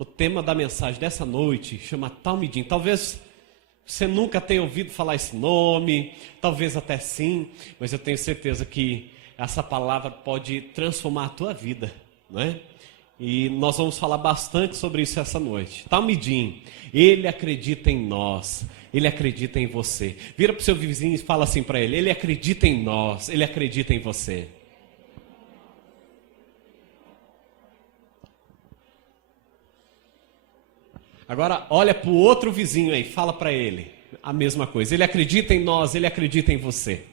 O tema da mensagem dessa noite chama Talmidim. Talvez você nunca tenha ouvido falar esse nome, talvez até sim, mas eu tenho certeza que essa palavra pode transformar a tua vida, não é? E nós vamos falar bastante sobre isso essa noite. Talmidim, ele acredita em nós, ele acredita em você. Vira para o seu vizinho e fala assim para ele acredita em nós, ele acredita em você. Agora olha para o outro vizinho aí, fala para ele a mesma coisa. Ele acredita em nós, ele acredita em você.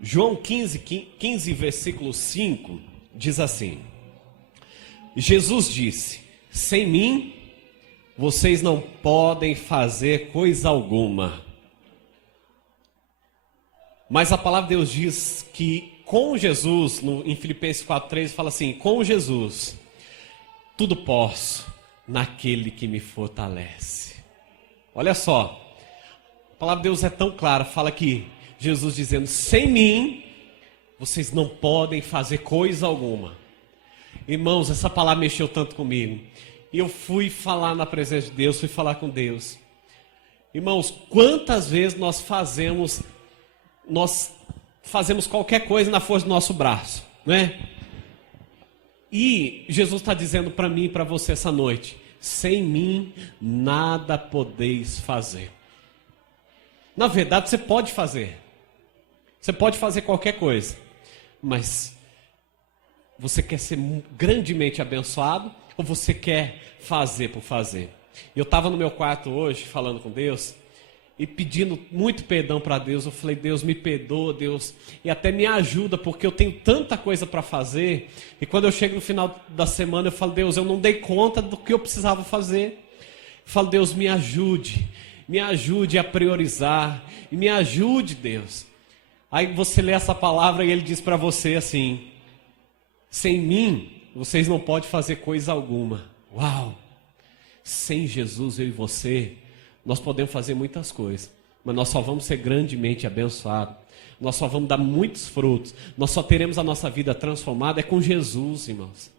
João 15, versículo 5, diz assim: Jesus disse: sem mim, vocês não podem fazer coisa alguma. Mas a palavra de Deus diz que com Jesus, em Filipenses 4,3, fala assim: com Jesus, tudo posso naquele que me fortalece. Olha só, a palavra de Deus é tão clara, fala que Jesus dizendo, sem mim, vocês não podem fazer coisa alguma. Irmãos, essa palavra mexeu tanto comigo. E eu fui falar na presença de Deus, fui falar com Deus. Irmãos, quantas vezes nós fazemos qualquer coisa na força do nosso braço, né? E Jesus está dizendo para mim e para você essa noite: sem mim, nada podeis fazer. Na verdade, você pode fazer. Você pode fazer qualquer coisa, mas você quer ser grandemente abençoado ou você quer fazer por fazer? Eu estava no meu quarto hoje falando com Deus e pedindo muito perdão para Deus. Eu falei: Deus, me perdoa, Deus, e até me ajuda, porque eu tenho tanta coisa para fazer. E quando eu chego no final da semana, eu falo: Deus, eu não dei conta do que eu precisava fazer. Eu falo: Deus, me ajude a priorizar, e me ajude, Deus. Aí você lê essa palavra e ele diz para você assim: sem mim, vocês não podem fazer coisa alguma. Uau! Sem Jesus, eu e você, nós podemos fazer muitas coisas, mas nós só vamos ser grandemente abençoados. Nós só vamos dar muitos frutos. Nós só teremos a nossa vida transformada com Jesus, irmãos.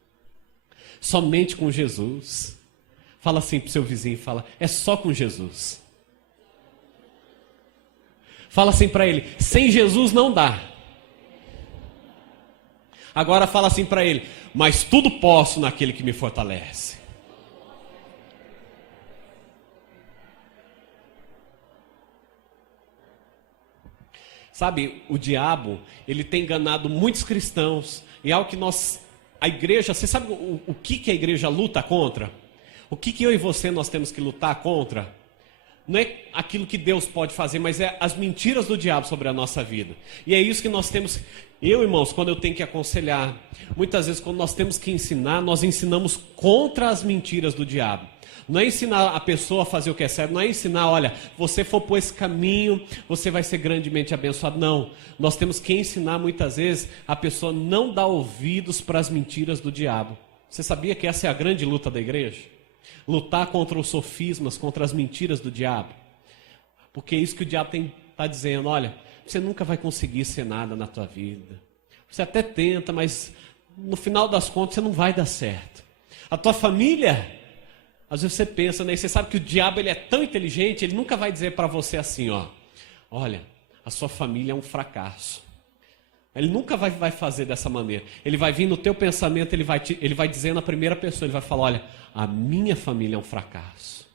Somente com Jesus. Fala assim para o seu vizinho, fala: é só com Jesus. Fala assim para ele: sem Jesus não dá. Agora fala assim para ele: mas tudo posso naquele que me fortalece. Sabe, o diabo, ele tem enganado muitos cristãos. E é algo que a igreja, você sabe o que a igreja luta contra? O que eu e você nós temos que lutar contra? Não é aquilo que Deus pode fazer, mas é as mentiras do diabo sobre a nossa vida. E é isso que nós temos. Eu, irmãos, quando eu tenho que aconselhar, muitas vezes quando nós temos que ensinar, nós ensinamos contra as mentiras do diabo. Não é ensinar a pessoa a fazer o que é certo, não é ensinar: olha, você for por esse caminho, você vai ser grandemente abençoado. Não, nós temos que ensinar muitas vezes a pessoa não dar ouvidos para as mentiras do diabo. Você sabia que essa é a grande luta da igreja? Lutar contra os sofismas, contra as mentiras do diabo. Porque é isso que o diabo está dizendo: olha, você nunca vai conseguir ser nada na tua vida. Você até tenta, mas no final das contas você não vai dar certo. A tua família, às vezes você pensa, né? E você sabe que o diabo, ele é tão inteligente, ele nunca vai dizer para você assim, ó: olha, a sua família é um fracasso. Ele nunca vai fazer dessa maneira. Ele vai vir no teu pensamento, ele vai dizer na primeira pessoa, ele vai falar: olha, a minha família é um fracasso.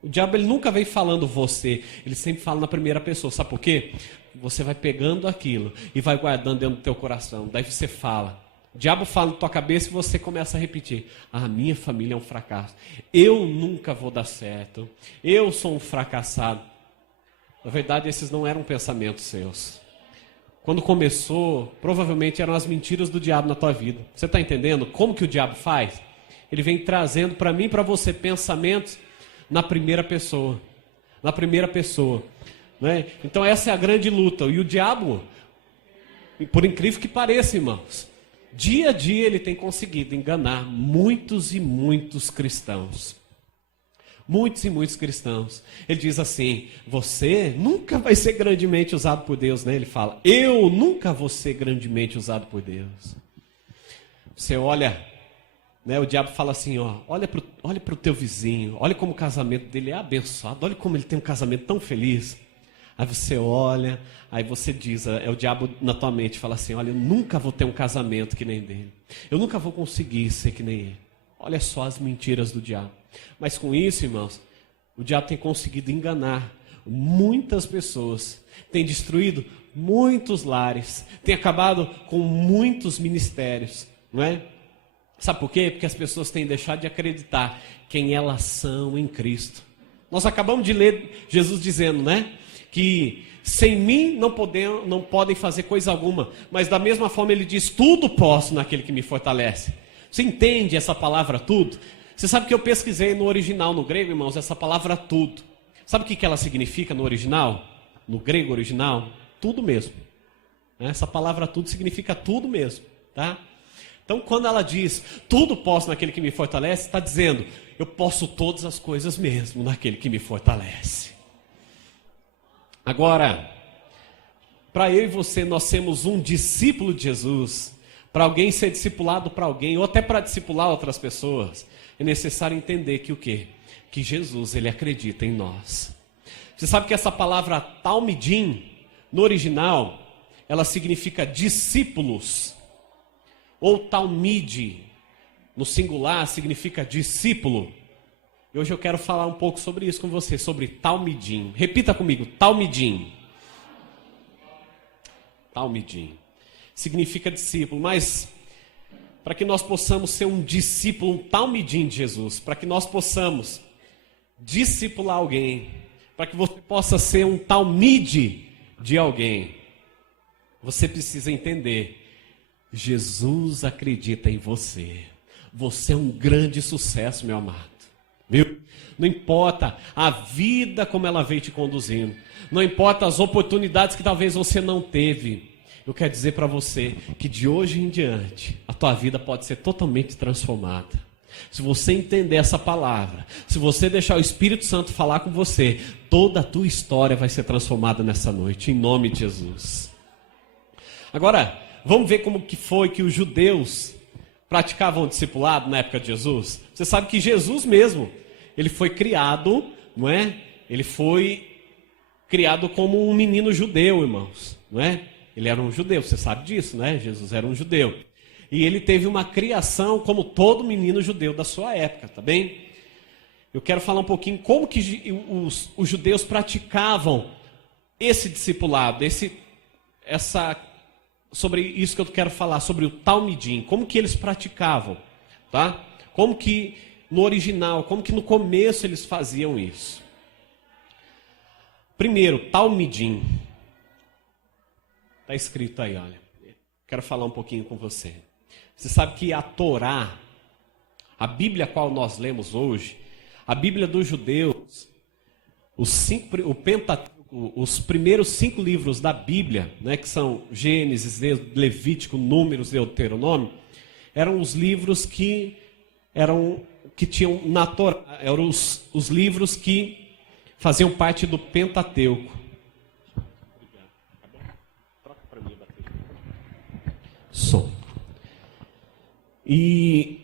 O diabo, ele nunca vem falando você, ele sempre fala na primeira pessoa. Sabe por quê? Você vai pegando aquilo e vai guardando dentro do teu coração. Daí você fala. O diabo fala na tua cabeça e você começa a repetir: a minha família é um fracasso. Eu nunca vou dar certo. Eu sou um fracassado. Na verdade, esses não eram pensamentos seus. Quando começou, provavelmente eram as mentiras do diabo na tua vida. Você está entendendo como que o diabo faz? Ele vem trazendo para mim e para você pensamentos na primeira pessoa. Na primeira pessoa. Né? Então essa é a grande luta. E o diabo, por incrível que pareça, irmãos, dia a dia ele tem conseguido enganar muitos e muitos cristãos. Muitos e muitos cristãos. Ele diz assim: você nunca vai ser grandemente usado por Deus, né? Ele fala: eu nunca vou ser grandemente usado por Deus. Você olha, né? O diabo fala assim: ó, olha para o teu vizinho, olha como o casamento dele é abençoado, olha como ele tem um casamento tão feliz. Aí você olha, aí você diz, é o diabo na tua mente, fala assim: olha, eu nunca vou ter um casamento que nem dele, eu nunca vou conseguir ser que nem ele. Olha só as mentiras do diabo. Mas com isso, irmãos, o diabo tem conseguido enganar muitas pessoas, tem destruído muitos lares, tem acabado com muitos ministérios, não é? Sabe por quê? Porque as pessoas têm deixado de acreditar quem elas são em Cristo. Nós acabamos de ler Jesus dizendo, né? Que sem mim não podem fazer coisa alguma, mas da mesma forma ele diz: tudo posso naquele que me fortalece. Você entende essa palavra tudo? Você sabe que eu pesquisei no original, no grego, irmãos, essa palavra tudo. Sabe o que ela significa no original? No grego original? Tudo mesmo. Essa palavra tudo significa tudo mesmo, tá? Então, quando ela diz, tudo posso naquele que me fortalece, está dizendo, eu posso todas as coisas mesmo naquele que me fortalece. Agora, para eu e você, nós sermos um discípulo de Jesus, para alguém ser discipulado para alguém, ou até para discipular outras pessoas, é necessário entender que o quê? Que Jesus, ele acredita em nós. Você sabe que essa palavra talmidim, no original, ela significa discípulos. Ou talmide, no singular, significa discípulo. E hoje eu quero falar um pouco sobre isso com você, sobre talmidim. Repita comigo, talmidim. Talmidim. Significa discípulo, mas para que nós possamos ser um discípulo, um talmidim de Jesus, para que nós possamos discipular alguém, para que você possa ser um talmide de alguém, você precisa entender, Jesus acredita em você. Você é um grande sucesso, meu amado. Viu? Não importa a vida como ela veio te conduzindo, não importa as oportunidades que talvez você não teve. Eu quero dizer para você que de hoje em diante, a tua vida pode ser totalmente transformada. Se você entender essa palavra, se você deixar o Espírito Santo falar com você, toda a tua história vai ser transformada nessa noite, em nome de Jesus. Agora, vamos ver como que foi que os judeus praticavam o discipulado na época de Jesus? Você sabe que Jesus mesmo, ele foi criado, não é? Ele foi criado como um menino judeu, irmãos, não é? Ele era um judeu, você sabe disso, né? Jesus era um judeu. E ele teve uma criação como todo menino judeu da sua época, tá bem? Eu quero falar um pouquinho como que os judeus praticavam esse discipulado, sobre isso que eu quero falar, sobre o talmidim, como que eles praticavam, tá? Como que no original, como que no começo eles faziam isso. Primeiro, talmidim. Está escrito aí, olha. Quero falar um pouquinho com você. Você sabe que a Torá, a Bíblia a qual nós lemos hoje, a Bíblia dos judeus, o Pentateuco, os primeiros 5 livros da Bíblia, né, que são Gênesis, Levítico, Números, Deuteronômio, eram os livros que tinham na Torá, eram os livros que faziam parte do Pentateuco. Som. E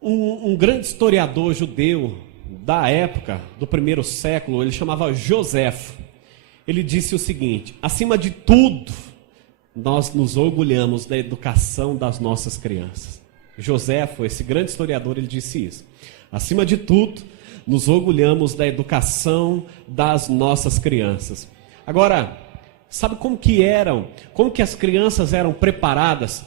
um grande historiador judeu da época, do primeiro século, ele chamava Joséfo. Ele disse o seguinte: acima de tudo, nós nos orgulhamos da educação das nossas crianças. Joséfo, esse grande historiador, ele disse isso. Acima de tudo, nos orgulhamos da educação das nossas crianças. Agora, sabe como que as crianças eram preparadas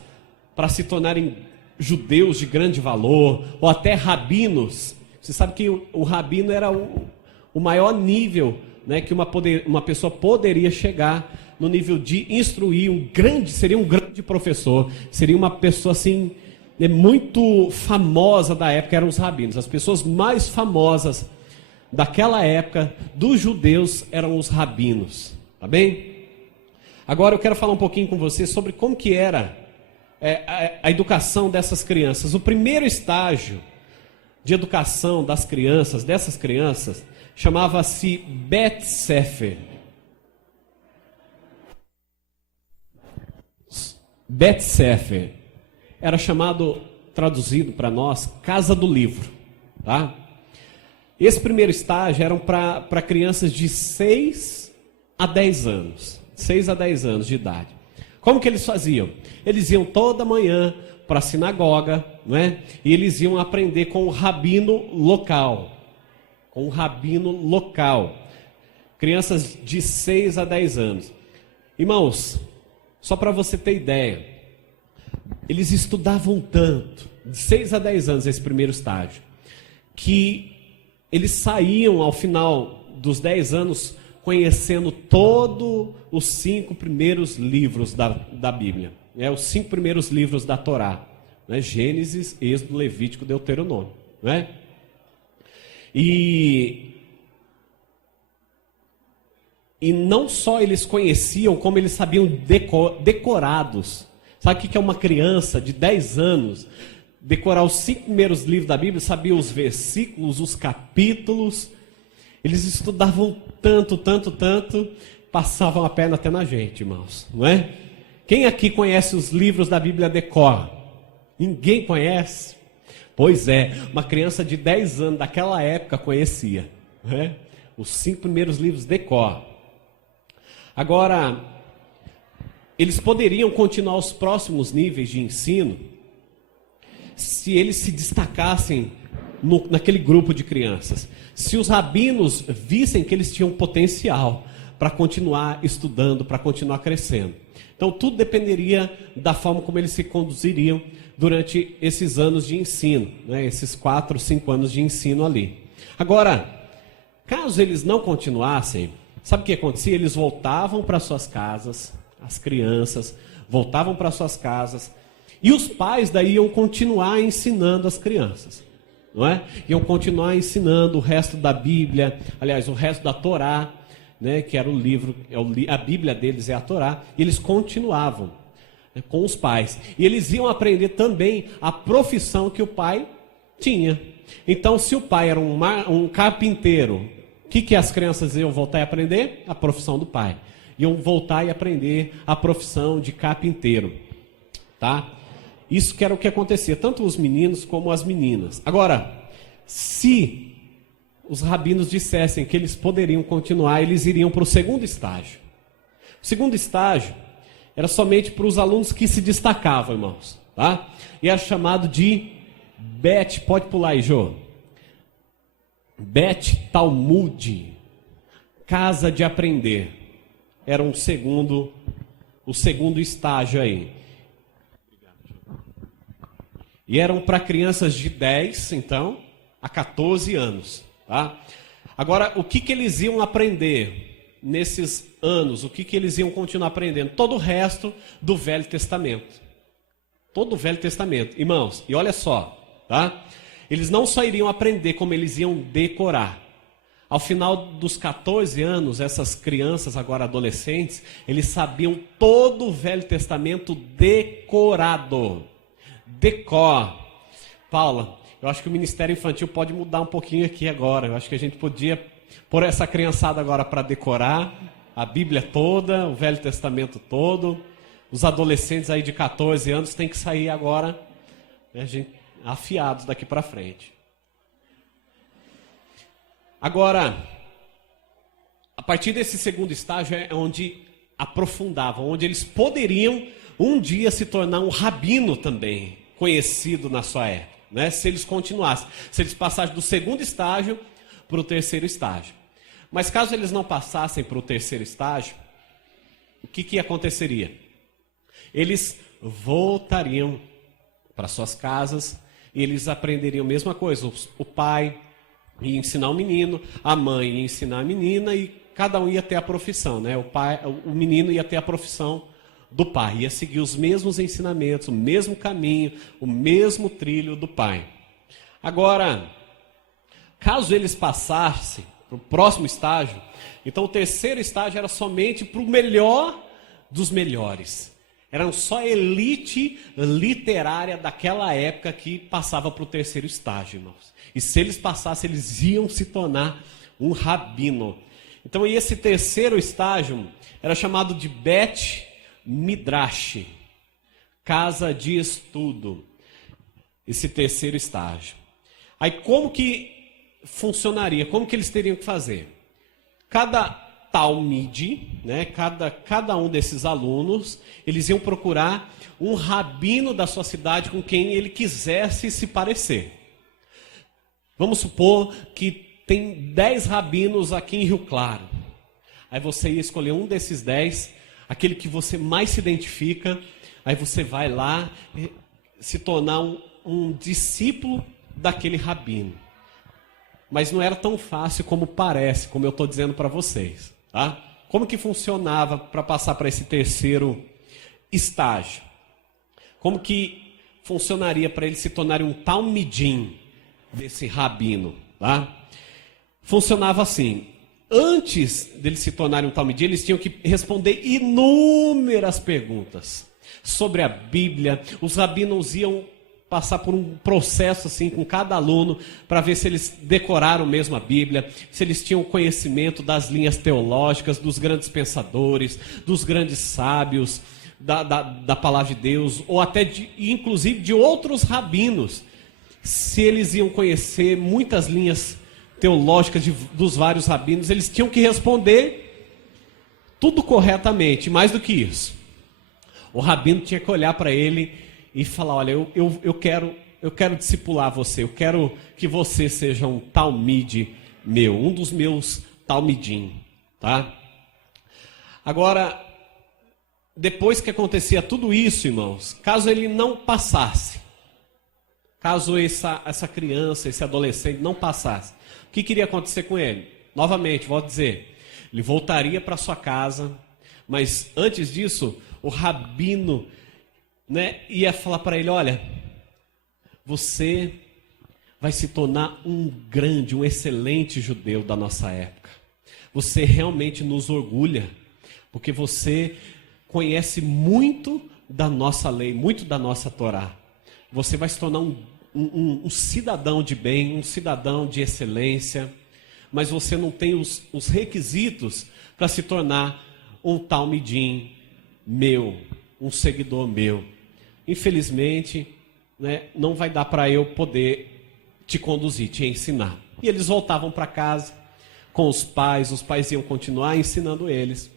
para se tornarem judeus de grande valor, ou até rabinos? Você sabe que o rabino era o maior nível, né, que uma pessoa poderia chegar no nível de instruir, seria um grande professor, seria uma pessoa assim, muito famosa da época, eram os rabinos. As pessoas mais famosas daquela época, dos judeus, eram os rabinos, tá bem? Agora eu quero falar um pouquinho com você sobre como que era a educação dessas crianças. O primeiro estágio de educação das crianças, dessas crianças, chamava-se Bet Sefer. Bet Sefer era chamado, traduzido para nós, Casa do Livro, tá? Esse primeiro estágio eram para crianças de 6 a 10 anos. 6 a 10 anos de idade. Como que eles faziam? Eles iam toda manhã para a sinagoga, não é? E eles iam aprender com o rabino local. Com o rabino local. Crianças de 6 a 10 anos. Irmãos, só para você ter ideia, eles estudavam tanto, de 6 a 10 anos esse primeiro estágio, que eles saíam ao final dos 10 anos conhecendo todos os 5 primeiros livros da Bíblia. Os 5 primeiros livros da Torá. Né? Gênesis, Êxodo, Levítico, Deuteronômio. Né? E não só eles conheciam, como eles sabiam decorados. Sabe o que é uma criança de 10 anos decorar os 5 primeiros livros da Bíblia? Sabia os versículos, os capítulos. Eles estudavam tanto, passavam a perna até na gente, irmãos, não é? Quem aqui conhece os livros da Bíblia de cor? Ninguém conhece? Pois é, uma criança de 10 anos daquela época conhecia, não é? Os 5 primeiros livros de cor. Agora, eles poderiam continuar os próximos níveis de ensino se eles se destacassem naquele grupo de crianças. Se os rabinos vissem que eles tinham potencial para continuar estudando, para continuar crescendo. Então, tudo dependeria da forma como eles se conduziriam durante esses anos de ensino, né? Esses 4, 5 anos de ensino ali. Agora, caso eles não continuassem, sabe o que acontecia? Eles voltavam para suas casas, as crianças voltavam para suas casas, e os pais daí iam continuar ensinando as crianças. Não é? Iam continuar ensinando o resto da Bíblia, aliás, o resto da Torá, né, que era o livro, a Bíblia deles é a Torá, e eles continuavam, né, com os pais. E eles iam aprender também a profissão que o pai tinha. Então, se o pai era um carpinteiro, o que as crianças iam voltar a aprender? A profissão do pai. Iam voltar e aprender a profissão de carpinteiro. Tá? Isso que era o que acontecia, tanto os meninos como as meninas. Agora, se os rabinos dissessem que eles poderiam continuar, eles iriam para o segundo estágio. O segundo estágio era somente para os alunos que se destacavam, irmãos. Tá? E era chamado de Bet, pode pular aí, Jô. Bet Talmud, casa de aprender. Era o segundo estágio aí. E eram para crianças de 10, então, a 14 anos. Tá? Agora, o que eles iam aprender nesses anos? O que eles iam continuar aprendendo? Todo o resto do Velho Testamento. Todo o Velho Testamento. Irmãos, e olha só, tá? Eles não só iriam aprender, como eles iam decorar. Ao final dos 14 anos, essas crianças, agora adolescentes, eles sabiam todo o Velho Testamento decorado. Decor. Paula, eu acho que o Ministério Infantil pode mudar um pouquinho aqui agora. Eu acho que a gente podia pôr essa criançada agora para decorar a Bíblia toda, o Velho Testamento todo. Os adolescentes aí de 14 anos têm que sair agora, né, afiados daqui para frente. Agora, a partir desse segundo estágio é onde aprofundavam, onde eles poderiam um dia se tornar um rabino também, conhecido na sua época, né? Se eles continuassem, se eles passassem do segundo estágio para o terceiro estágio. Mas caso eles não passassem para o terceiro estágio, o que aconteceria? Eles voltariam para suas casas e eles aprenderiam a mesma coisa. O pai ia ensinar o menino, a mãe ia ensinar a menina e cada um ia ter a profissão, né? O menino ia ter a profissão do pai, ia seguir os mesmos ensinamentos, o mesmo caminho, o mesmo trilho do pai. Agora, caso eles passassem para o próximo estágio, então o terceiro estágio era somente para o melhor dos melhores. Eram só elite literária daquela época que passava para o terceiro estágio, irmãos. E se eles passassem, eles iam se tornar um rabino. Então, esse terceiro estágio era chamado de Bet Midrash, casa de estudo. Esse terceiro estágio. Aí, como que funcionaria? Como que eles teriam que fazer? Cada Talmide, né, cada um desses alunos, eles iam procurar um rabino da sua cidade com quem ele quisesse se parecer. Vamos supor que tem 10 rabinos aqui em Rio Claro. Aí você ia escolher um desses 10, aquele que você mais se identifica, aí você vai lá se tornar um discípulo daquele rabino. Mas não era tão fácil como parece, como eu estou dizendo para vocês. Tá? Como que funcionava para passar para esse terceiro estágio? Como que funcionaria para ele se tornar um talmidim desse rabino? Tá? Funcionava assim. Antes dele se tornar um talmidim, eles tinham que responder inúmeras perguntas sobre a Bíblia. Os rabinos iam passar por um processo assim com cada aluno para ver se eles decoraram mesmo a Bíblia, se eles tinham conhecimento das linhas teológicas, dos grandes pensadores, dos grandes sábios, da palavra de Deus, ou até inclusive de outros rabinos, se eles iam conhecer muitas linhas teológicas dos vários rabinos. Eles tinham que responder tudo corretamente. Mais do que isso, o rabino tinha que olhar para ele e falar: olha, eu quero discipular você, eu quero que você seja um talmide meu, um dos meus talmidim, tá? Agora, depois que acontecia tudo isso, irmãos, caso ele não passasse, caso essa criança, esse adolescente não passasse, o que iria acontecer com ele? Novamente, vou dizer, ele voltaria para sua casa, mas antes disso, o rabino, né, ia falar para ele: olha, você vai se tornar um grande, um excelente judeu da nossa época. Você realmente nos orgulha, porque você conhece muito da nossa lei, muito da nossa Torá. Você vai se tornar um cidadão de bem, um cidadão de excelência, mas você não tem os requisitos para se tornar um talmidim meu, um seguidor meu. Infelizmente, né, não vai dar para eu poder te conduzir, te ensinar. E eles voltavam para casa com os pais iam continuar ensinando eles,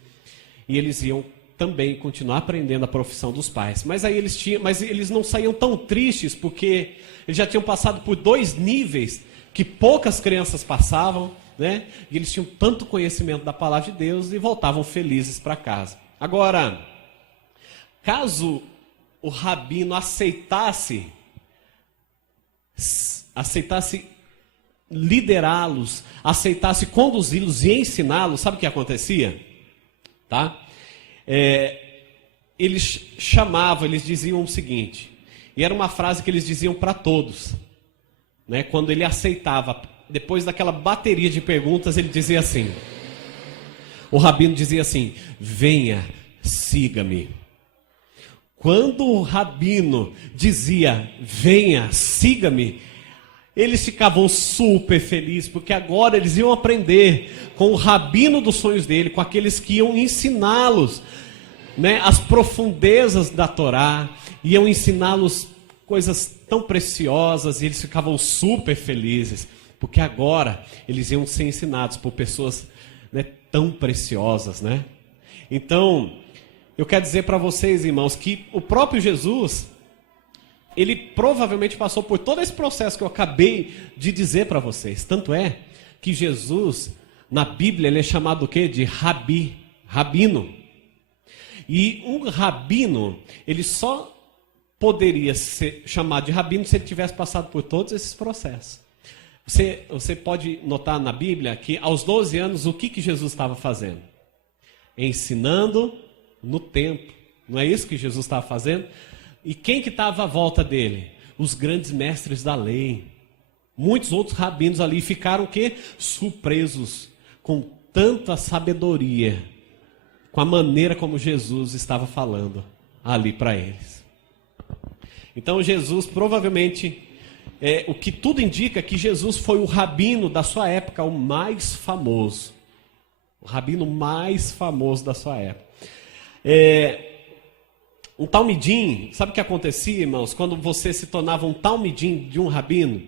e eles iam também continuar aprendendo a profissão dos pais. Mas aí eles não saíam tão tristes, porque eles já tinham passado por 2 níveis que poucas crianças passavam, né? E eles tinham tanto conhecimento da palavra de Deus e voltavam felizes para casa. Agora, caso o rabino aceitasse liderá-los, aceitasse conduzi-los e ensiná-los, sabe o que acontecia? Tá? Eles diziam o seguinte, e era uma frase que eles diziam para todos, né? Quando ele aceitava, depois daquela bateria de perguntas, ele dizia assim, o rabino dizia assim: venha, siga-me. Quando o rabino dizia: venha, siga-me, eles ficavam super felizes, porque agora eles iam aprender com o rabino dos sonhos dele, com aqueles que iam ensiná-los, né, as profundezas da Torá, iam ensiná-los coisas tão preciosas, e eles ficavam super felizes, porque agora eles iam ser ensinados por pessoas, né, tão preciosas, né? Então, eu quero dizer para vocês, irmãos, que o próprio Jesus, ele provavelmente passou por todo esse processo que eu acabei de dizer para vocês. Tanto é que Jesus, na Bíblia, ele é chamado o quê? De rabino. E um rabino, ele só poderia ser chamado de rabino se ele tivesse passado por todos esses processos. Você pode notar na Bíblia que aos 12 anos, o que Jesus estava fazendo? Ensinando no templo. Não é isso que Jesus estava fazendo? E quem que estava à volta dele? Os grandes mestres da lei. Muitos outros rabinos ali ficaram o quê? Surpresos com tanta sabedoria, com a maneira como Jesus estava falando. ali para eles. Então Jesus provavelmente, o que tudo indica que Jesus foi o rabino da sua época, o mais famoso. O rabino mais famoso da sua época. Um talmidim, sabe o que acontecia, irmãos? Quando você se tornava um talmidim de um rabino,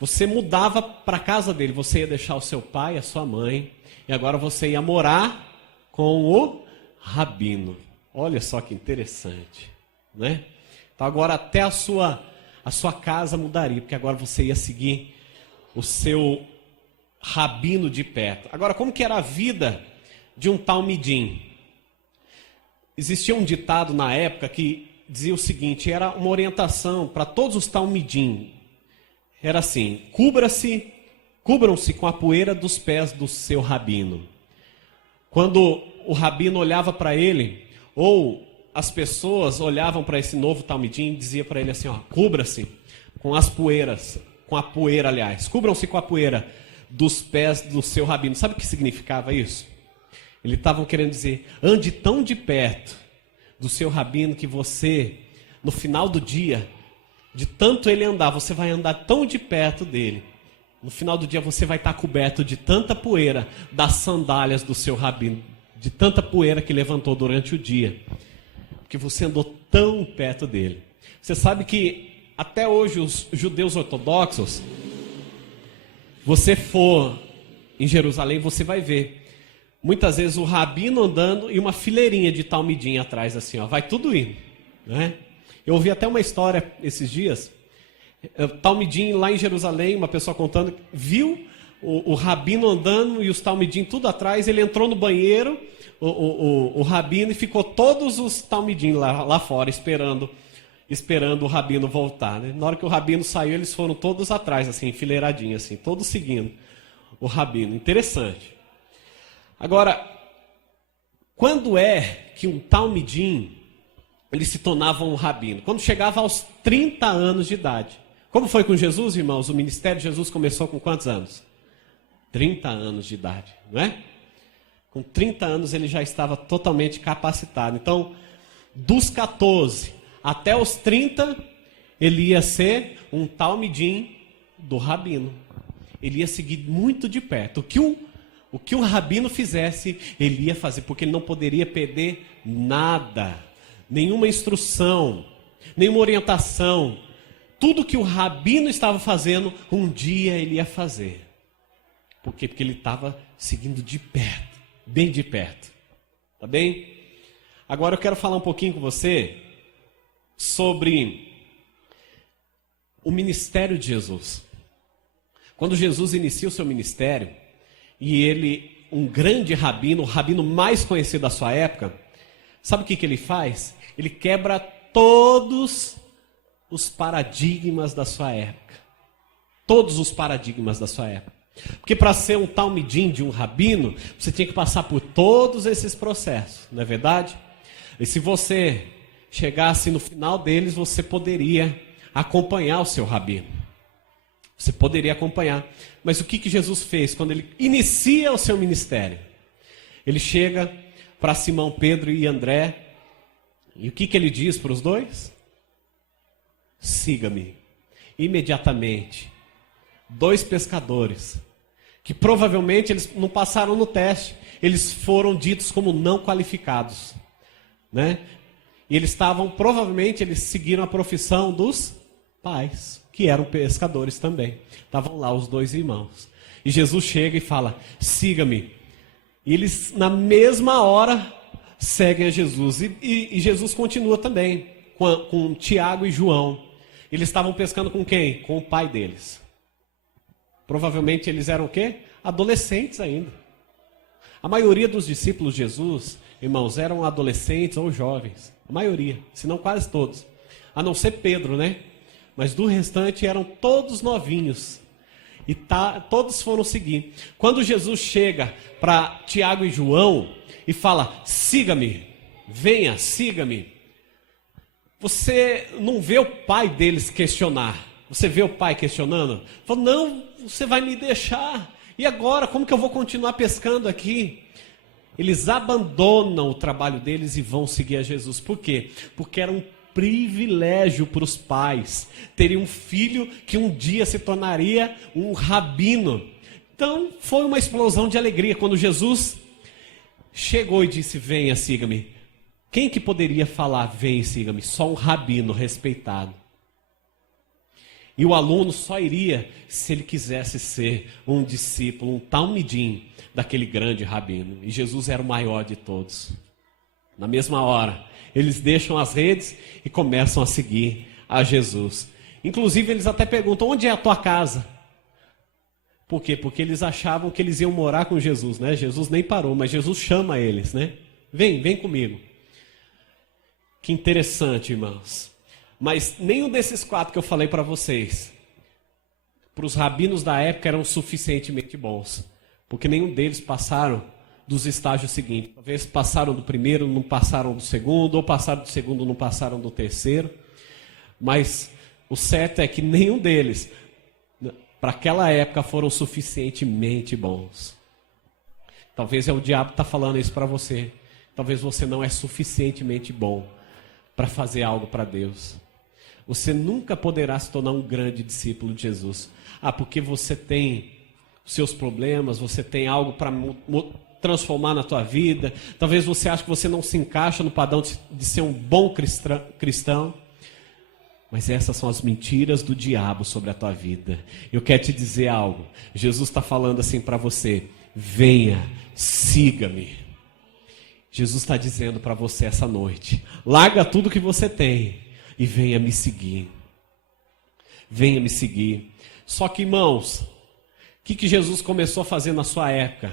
você mudava para a casa dele, você ia deixar o seu pai, a sua mãe, e agora você ia morar com o rabino. Olha só que interessante, né? Então agora até a sua casa mudaria, porque agora você ia seguir o seu rabino de perto. Agora, como que era a vida de um talmidim? Existia um ditado na época que dizia o seguinte, era uma orientação para todos os talmidim. Era assim, cubram-se com a poeira dos pés do seu rabino. Quando o rabino olhava para ele, ou as pessoas olhavam para esse novo talmidim e dizia para ele assim, ó, cubra-se com as poeiras, com a poeira, aliás, cubram-se com a poeira dos pés do seu rabino. Sabe o que significava isso? Eles estavam querendo dizer, ande tão de perto do seu rabino que você, no final do dia, de tanto ele andar, você vai andar tão de perto dele. No final do dia você vai estar coberto de tanta poeira das sandálias do seu rabino, de tanta poeira que levantou durante o dia, porque você andou tão perto dele. Você sabe que até hoje os judeus ortodoxos, você for em Jerusalém, você vai ver muitas vezes o rabino andando e uma fileirinha de talmidim atrás, assim, ó, vai tudo indo, né? Eu ouvi até uma história esses dias, talmidim lá em Jerusalém, uma pessoa contando, viu o rabino andando e os talmidim tudo atrás, ele entrou no banheiro, o rabino, e ficou todos os talmidim lá fora, esperando o rabino voltar, né? Na hora que o rabino saiu, eles foram todos atrás, assim, enfileiradinho, assim, todos seguindo o rabino. Interessante. Agora, quando é que um talmidim, ele se tornava um rabino? Quando chegava aos 30 anos de idade. Como foi com Jesus, irmãos? O ministério de Jesus começou com quantos anos? 30 anos de idade, não é? Com 30 anos ele já estava totalmente capacitado. Então, dos 14 até os 30, ele ia ser um talmidim do rabino. Ele ia seguir muito de perto. O que o rabino fizesse, ele ia fazer, porque ele não poderia perder nada. Nenhuma instrução, nenhuma orientação. Tudo que o rabino estava fazendo, um dia ele ia fazer. Por quê? Porque ele estava seguindo de perto, bem de perto. Tá bem? Agora eu quero falar um pouquinho com você sobre o ministério de Jesus. Quando Jesus inicia o seu ministério, e ele, um grande rabino, o rabino mais conhecido da sua época, sabe o que ele faz? Ele quebra todos os paradigmas da sua época. Todos os paradigmas da sua época. Porque para ser um talmidim de um rabino, você tinha que passar por todos esses processos, não é verdade? E se você chegasse no final deles, você poderia acompanhar o seu rabino. Você poderia acompanhar. Mas o que Jesus fez quando ele inicia o seu ministério? Ele chega para Simão Pedro e André, e o que ele diz para os dois? Siga-me. Imediatamente. 2 pescadores, que provavelmente eles não passaram no teste, eles foram ditos como não qualificados, né? E eles provavelmente eles seguiram a profissão dos pais, que eram pescadores também. Estavam lá os 2 irmãos. E Jesus chega e fala, siga-me. E eles, na mesma hora, seguem a Jesus. E Jesus continua também, com Tiago e João. Eles estavam pescando com quem? Com o pai deles. Provavelmente eles eram o quê? Adolescentes ainda. A maioria dos discípulos de Jesus, irmãos, eram adolescentes ou jovens. A maioria, se não quase todos. A não ser Pedro, né? Mas do restante eram todos novinhos. E todos foram seguir. Quando Jesus chega para Tiago e João e fala, siga-me, venha, siga-me. Você não vê o pai deles questionar. Você vê o pai questionando? Fala, não, você vai me deixar. E agora, como que eu vou continuar pescando aqui? Eles abandonam o trabalho deles e vão seguir a Jesus. Por quê? Porque era um privilégio para os pais terem um filho que um dia se tornaria um rabino. Então, foi uma explosão de alegria quando Jesus chegou e disse: venha, siga-me. Quem que poderia falar, vem, siga-me? Só um rabino respeitado. E o aluno só iria se ele quisesse ser um discípulo, um talmidim daquele grande rabino. E Jesus era o maior de todos. Na mesma hora, eles deixam as redes e começam a seguir a Jesus. Inclusive, eles até perguntam: onde é a tua casa? Por quê? Porque eles achavam que eles iam morar com Jesus, né? Jesus nem parou, mas Jesus chama eles, né? Vem comigo. Que interessante, irmãos. Mas nenhum desses 4 que eu falei para vocês, para os rabinos da época, eram suficientemente bons. Porque nenhum deles passaram dos estágios seguintes. Talvez passaram do primeiro, não passaram do segundo, ou passaram do segundo, não passaram do terceiro. Mas o certo é que nenhum deles, para aquela época, foram suficientemente bons. Talvez é o diabo que está falando isso para você. Talvez você não é suficientemente bom para fazer algo para Deus. Você nunca poderá se tornar um grande discípulo de Jesus. Porque você tem seus problemas, você tem algo para transformar na tua vida. Talvez você ache que você não se encaixa no padrão de ser um bom cristão. Mas essas são as mentiras do diabo sobre a tua vida. Eu quero te dizer algo. Jesus está falando assim para você: venha, siga-me. Jesus está dizendo para você essa noite: larga tudo que você tem e venha me seguir. Venha me seguir. Só que, irmãos, o que Jesus começou a fazer na sua época?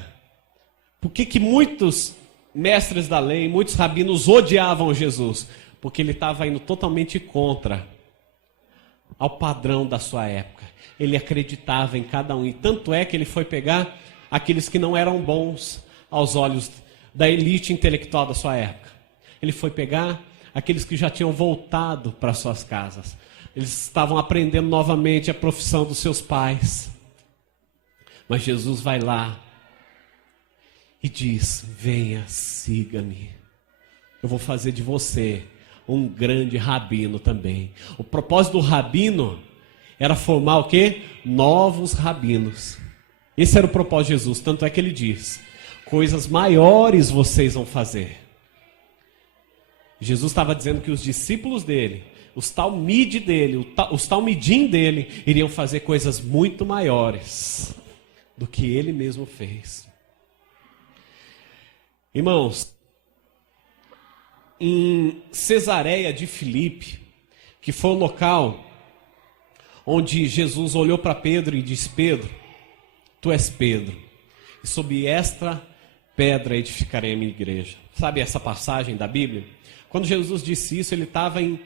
Por que muitos mestres da lei, muitos rabinos odiavam Jesus? Porque ele estava indo totalmente contra ao padrão da sua época. Ele acreditava em cada um. E tanto é que ele foi pegar aqueles que não eram bons aos olhos da elite intelectual da sua época. Ele foi pegar aqueles que já tinham voltado para suas casas. Eles estavam aprendendo novamente a profissão dos seus pais. Mas Jesus vai lá e diz: venha, siga-me. Eu vou fazer de você um grande rabino também. O propósito do rabino era formar o quê? Novos rabinos. Esse era o propósito de Jesus. Tanto é que ele diz: coisas maiores vocês vão fazer. Jesus estava dizendo que os discípulos dele, os talmide dele, os talmidim dele, iriam fazer coisas muito maiores do que ele mesmo fez. Irmãos, em Cesareia de Filipe, que foi o local onde Jesus olhou para Pedro e disse: Pedro, tu és Pedro, e sobre esta pedra edificarei a minha igreja. Sabe essa passagem da Bíblia? Quando Jesus disse isso, ele estava em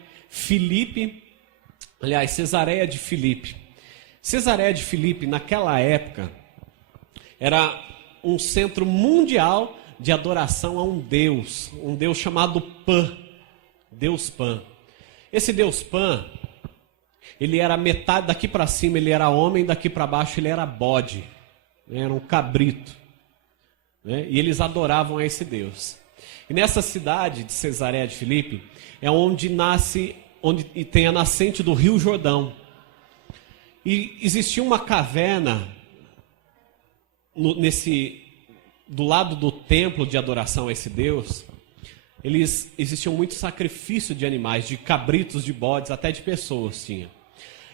Cesareia de Filipe. Cesareia de Filipe, naquela época, era um centro mundial de adoração a um Deus chamado Pan, Deus Pan. Esse Deus Pan, ele era metade, daqui para cima ele era homem, daqui para baixo ele era bode, era um cabrito, né? E eles adoravam a esse Deus. E nessa cidade de Cesareia de Filipe é onde tem a nascente do Rio Jordão. E existia uma caverna do lado do templo de adoração a esse Deus. Existiam muito sacrifício de animais, de cabritos, de bodes, até de pessoas tinha.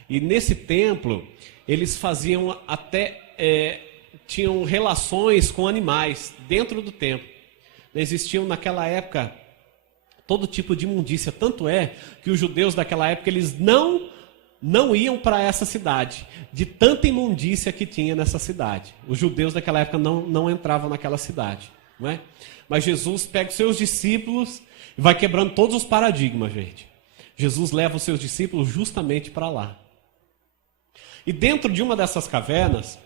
E nesse templo eles faziam tinham relações com animais dentro do templo. Existiam naquela época todo tipo de imundícia. Tanto é que os judeus daquela época eles não iam para essa cidade, de tanta imundícia que tinha nessa cidade. Os judeus daquela época não entravam naquela cidade, não é? Mas Jesus pega os seus discípulos e vai quebrando todos os paradigmas, gente. Jesus leva os seus discípulos justamente para lá. E dentro de uma dessas cavernas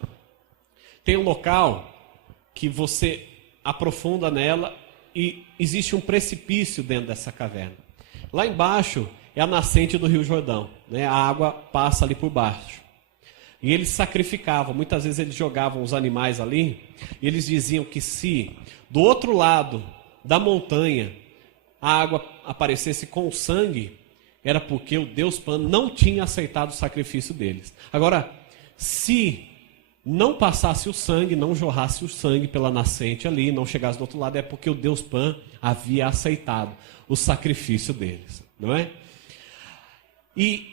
tem um local que você aprofunda nela e existe um precipício dentro dessa caverna. Lá embaixo é a nascente do Rio Jordão, né? A água passa ali por baixo. E eles sacrificavam, muitas vezes eles jogavam os animais ali, e eles diziam que se do outro lado da montanha a água aparecesse com sangue, era porque o Deus Pan não tinha aceitado o sacrifício deles. Agora, se não passasse o sangue, não jorrasse o sangue pela nascente ali, não chegasse do outro lado, é porque o Deus Pan havia aceitado o sacrifício deles, não é? E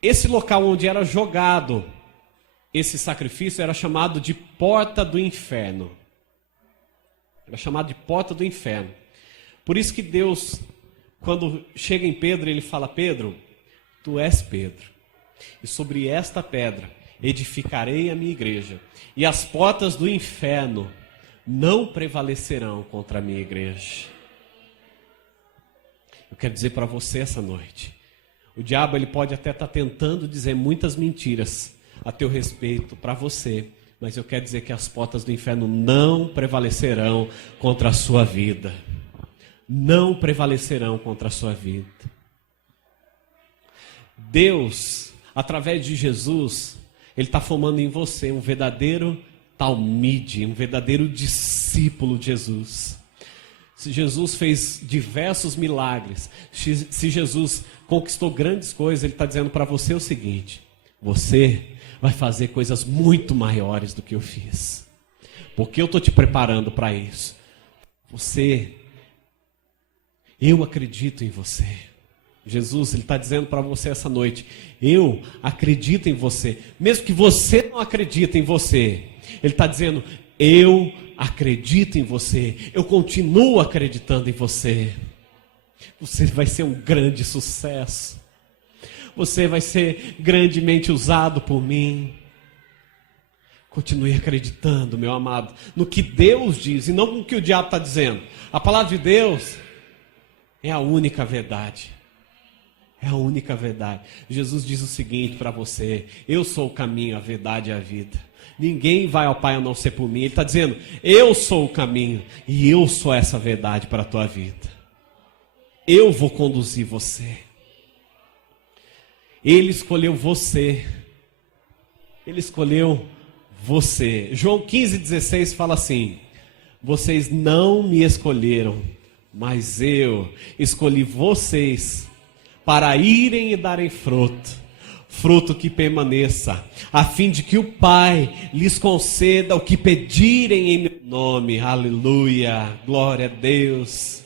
esse local onde era jogado esse sacrifício era chamado de Porta do Inferno. Era chamado de Porta do Inferno. Por isso que Deus, quando chega em Pedro, ele fala: Pedro, tu és Pedro, e sobre esta pedra edificarei a minha igreja, e as portas do inferno não prevalecerão contra a minha igreja. Eu quero dizer para você essa noite, o diabo ele pode até estar tentando dizer muitas mentiras a teu respeito para você, mas eu quero dizer que as portas do inferno não prevalecerão contra a sua vida. Não prevalecerão contra a sua vida. Deus, através de Jesus, Ele está formando em você um verdadeiro talmide, um verdadeiro discípulo de Jesus. Se Jesus fez diversos milagres, se Jesus conquistou grandes coisas, Ele está dizendo para você o seguinte: você vai fazer coisas muito maiores do que eu fiz, porque eu estou te preparando para isso. Eu acredito em você. Jesus, Ele está dizendo para você essa noite: eu acredito em você, mesmo que você não acredite em você. Ele está dizendo: eu acredito em você, eu continuo acreditando em você. Você vai ser um grande sucesso. Você vai ser grandemente usado por mim. Continue acreditando, meu amado, no que Deus diz e não no que o diabo está dizendo. A palavra de Deus é a única verdade. É a única verdade. Jesus diz o seguinte para você: eu sou o caminho, a verdade e a vida. Ninguém vai ao Pai a não ser por mim. Ele está dizendo: eu sou o caminho e eu sou essa verdade para a tua vida. Eu vou conduzir você. Ele escolheu você. Ele escolheu você. João 15,16 fala assim: vocês não me escolheram, mas eu escolhi vocês para irem e darem fruto, fruto que permaneça, a fim de que o Pai lhes conceda o que pedirem em meu nome. Aleluia, glória a Deus.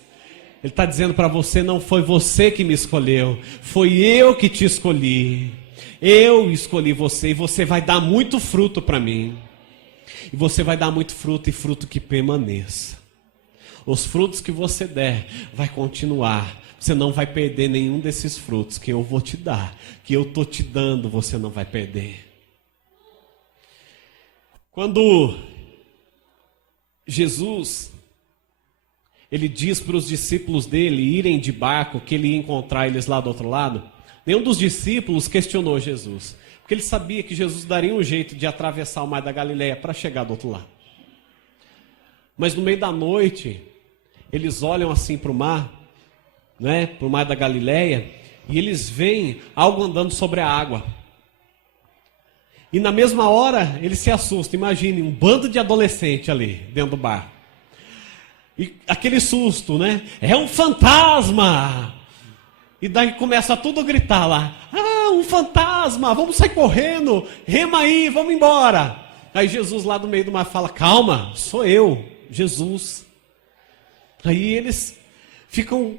Ele está dizendo para você: não foi você que me escolheu, foi eu que te escolhi. Eu escolhi você e você vai dar muito fruto para mim. E você vai dar muito fruto, e fruto que permaneça. Os frutos que você der vai continuar. Você não vai perder nenhum desses frutos que eu vou te dar, que eu estou te dando, você não vai perder. Quando Jesus, Ele diz para os discípulos dele irem de barco, que Ele ia encontrar eles lá do outro lado, nenhum dos discípulos questionou Jesus, porque ele sabia que Jesus daria um jeito de atravessar o mar da Galileia para chegar do outro lado. Mas no meio da noite, eles olham assim para o mar, né, para o mar da Galileia, e eles veem algo andando sobre a água. E na mesma hora, eles se assustam. Imagine um bando de adolescente ali dentro do bar. E aquele susto, né? É um fantasma! E daí começa tudo a gritar lá: ah, um fantasma! Vamos sair correndo! Rema aí, vamos embora! Aí Jesus lá no meio do mar fala: calma, sou eu, Jesus. Aí eles ficam,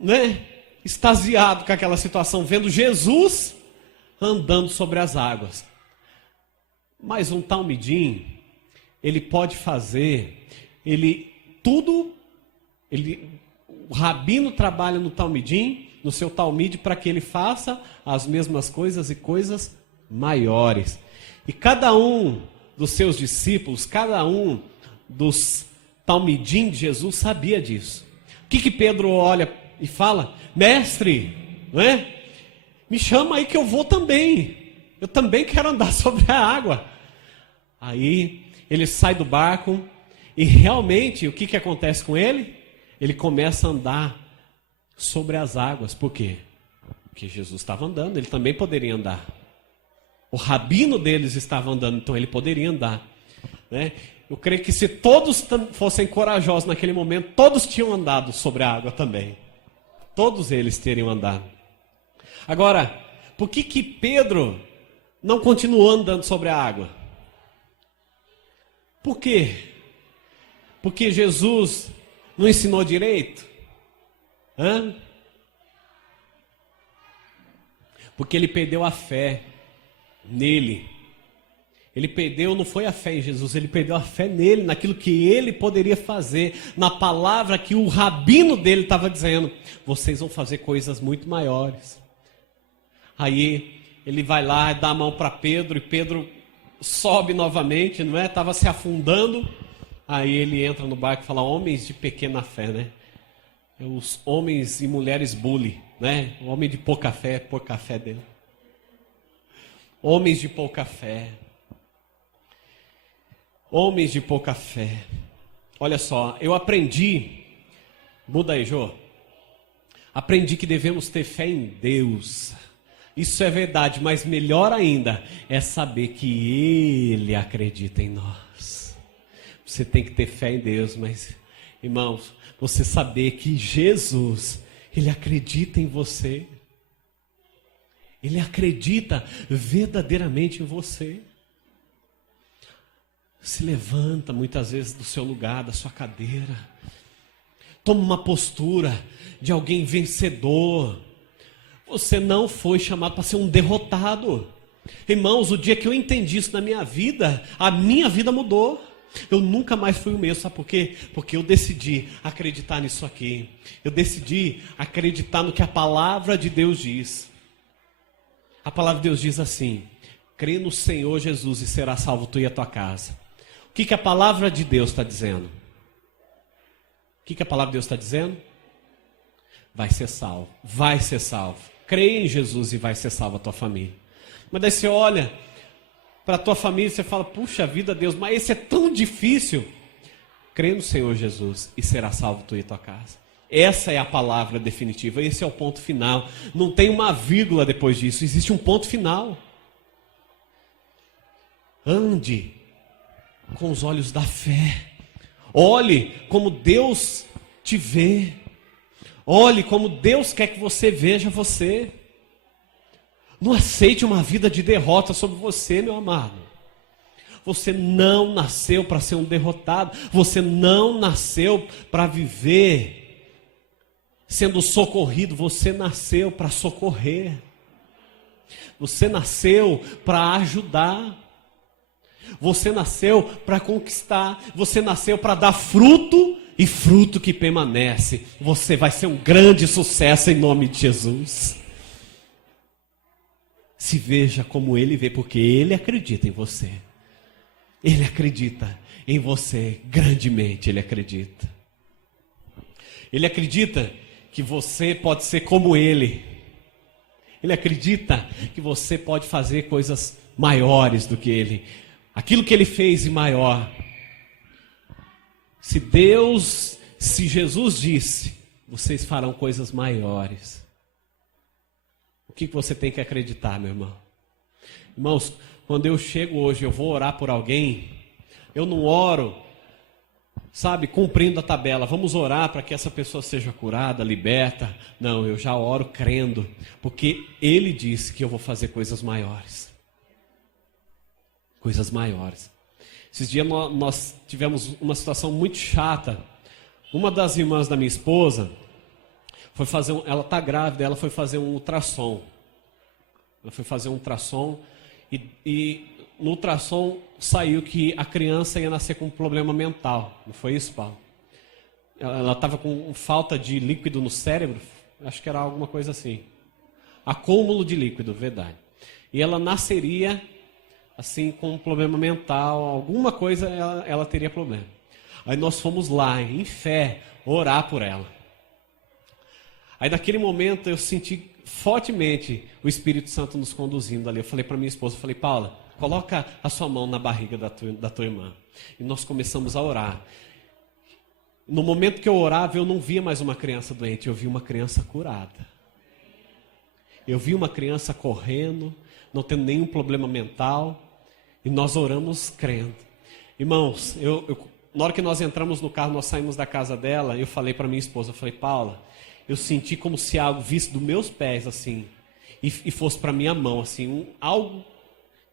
né, extasiados com aquela situação, vendo Jesus andando sobre as águas. Mas um talmidim, ele pode fazer, o rabino trabalha no talmidim, no seu talmide, para que ele faça as mesmas coisas e coisas maiores. E cada um dos seus discípulos, cada um dos talmidim de Jesus sabia disso. O que Pedro olha e fala? Mestre, não é? Me chama aí que eu vou também. Eu também quero andar sobre a água. Aí ele sai do barco e realmente o que acontece com ele? Ele começa a andar sobre as águas. Por quê? Porque Jesus estava andando, ele também poderia andar. O rabino deles estava andando, então ele poderia andar, né? Eu creio que se todos fossem corajosos naquele momento, todos tinham andado sobre a água também. Todos eles teriam andado. Agora, por que Pedro não continuou andando sobre a água? Por quê? Porque Jesus não ensinou direito? Hã? Porque ele perdeu a fé nele. Ele perdeu, não foi a fé em Jesus, ele perdeu a fé nele, naquilo que ele poderia fazer, na palavra que o rabino dele estava dizendo. Vocês vão fazer coisas muito maiores. Aí ele vai lá, dá a mão para Pedro, e Pedro sobe novamente, não é? Estava se afundando. Aí ele entra no barco e fala: homens de pequena fé, né? Os homens e mulheres bully, né? O homem de pouca fé dele. Homens de pouca fé. Homens de pouca fé. Olha só, eu aprendi, muda aí, Jô. Aprendi que devemos ter fé em Deus. Isso é verdade, mas melhor ainda é saber que Ele acredita em nós. Você tem que ter fé em Deus, mas, irmãos, você saber que Jesus, Ele acredita em você. Ele acredita verdadeiramente em você. Se levanta muitas vezes do seu lugar, da sua cadeira. Toma uma postura de alguém vencedor. Você não foi chamado para ser um derrotado. Irmãos, o dia que eu entendi isso na minha vida, a minha vida mudou. Eu nunca mais fui o mesmo, sabe por quê? Porque eu decidi acreditar nisso aqui. Eu decidi acreditar no que a palavra de Deus diz. A palavra de Deus diz assim: crê no Senhor Jesus e será salvo tu e a tua casa. O que a palavra de Deus está dizendo? O que a palavra de Deus está dizendo? Vai ser salvo, vai ser salvo. Creia em Jesus e vai ser salvo a tua família. Mas daí você olha para a tua família e você fala: puxa vida, Deus, mas esse é tão difícil. Crê no Senhor Jesus e será salvo tu e a tua casa. Essa é a palavra definitiva, esse é o ponto final. Não tem uma vírgula depois disso, existe um ponto final. Ande com os olhos da fé. Olhe como Deus te vê. Olhe como Deus quer que você veja você. Não aceite uma vida de derrota sobre você, meu amado. Você não nasceu para ser um derrotado. Você não nasceu para viver sendo socorrido. Você nasceu para socorrer. Você nasceu para ajudar. Você nasceu para conquistar. Você nasceu para dar fruto, e fruto que permanece. Você vai ser um grande sucesso em nome de Jesus. Se veja como Ele vê, porque Ele acredita em você. Ele acredita em você grandemente. Ele acredita. Ele acredita que você pode ser como Ele. Ele acredita que você pode fazer coisas maiores do que Ele. Aquilo que Ele fez e maior. Se Jesus disse, vocês farão coisas maiores. O que você tem que acreditar, meu irmão? Irmãos, quando eu chego hoje, eu vou orar por alguém, eu não oro, sabe, cumprindo a tabela. Vamos orar para que essa pessoa seja curada, liberta. Não, eu já oro crendo, porque Ele disse que eu vou fazer coisas maiores. Coisas maiores. Esses dias nós tivemos uma situação muito chata. Uma das irmãs da minha esposa foi fazer, ela está grávida, ela foi fazer um ultrassom. Ela foi fazer um ultrassom e no ultrassom saiu que a criança ia nascer com um problema mental. Não foi isso, Paulo? Ela estava com falta de líquido no cérebro, acho que era alguma coisa assim. Acúmulo de líquido, verdade. E ela nasceria assim, com um problema mental, alguma coisa ela teria problema. Aí nós fomos lá, em fé, orar por ela. Aí naquele momento eu senti fortemente o Espírito Santo nos conduzindo ali. Eu falei para minha esposa, Paula, coloca a sua mão na barriga da tua irmã. E nós começamos a orar. No momento que eu orava, eu não via mais uma criança doente, eu via uma criança curada. Eu vi uma criança correndo, não tendo nenhum problema mental, e nós oramos crendo. Irmãos, na hora que nós entramos no carro, nós saímos da casa dela, eu falei para minha esposa, eu falei, Paula, eu senti como se algo visse dos meus pés, assim, e fosse para minha mão, assim, algo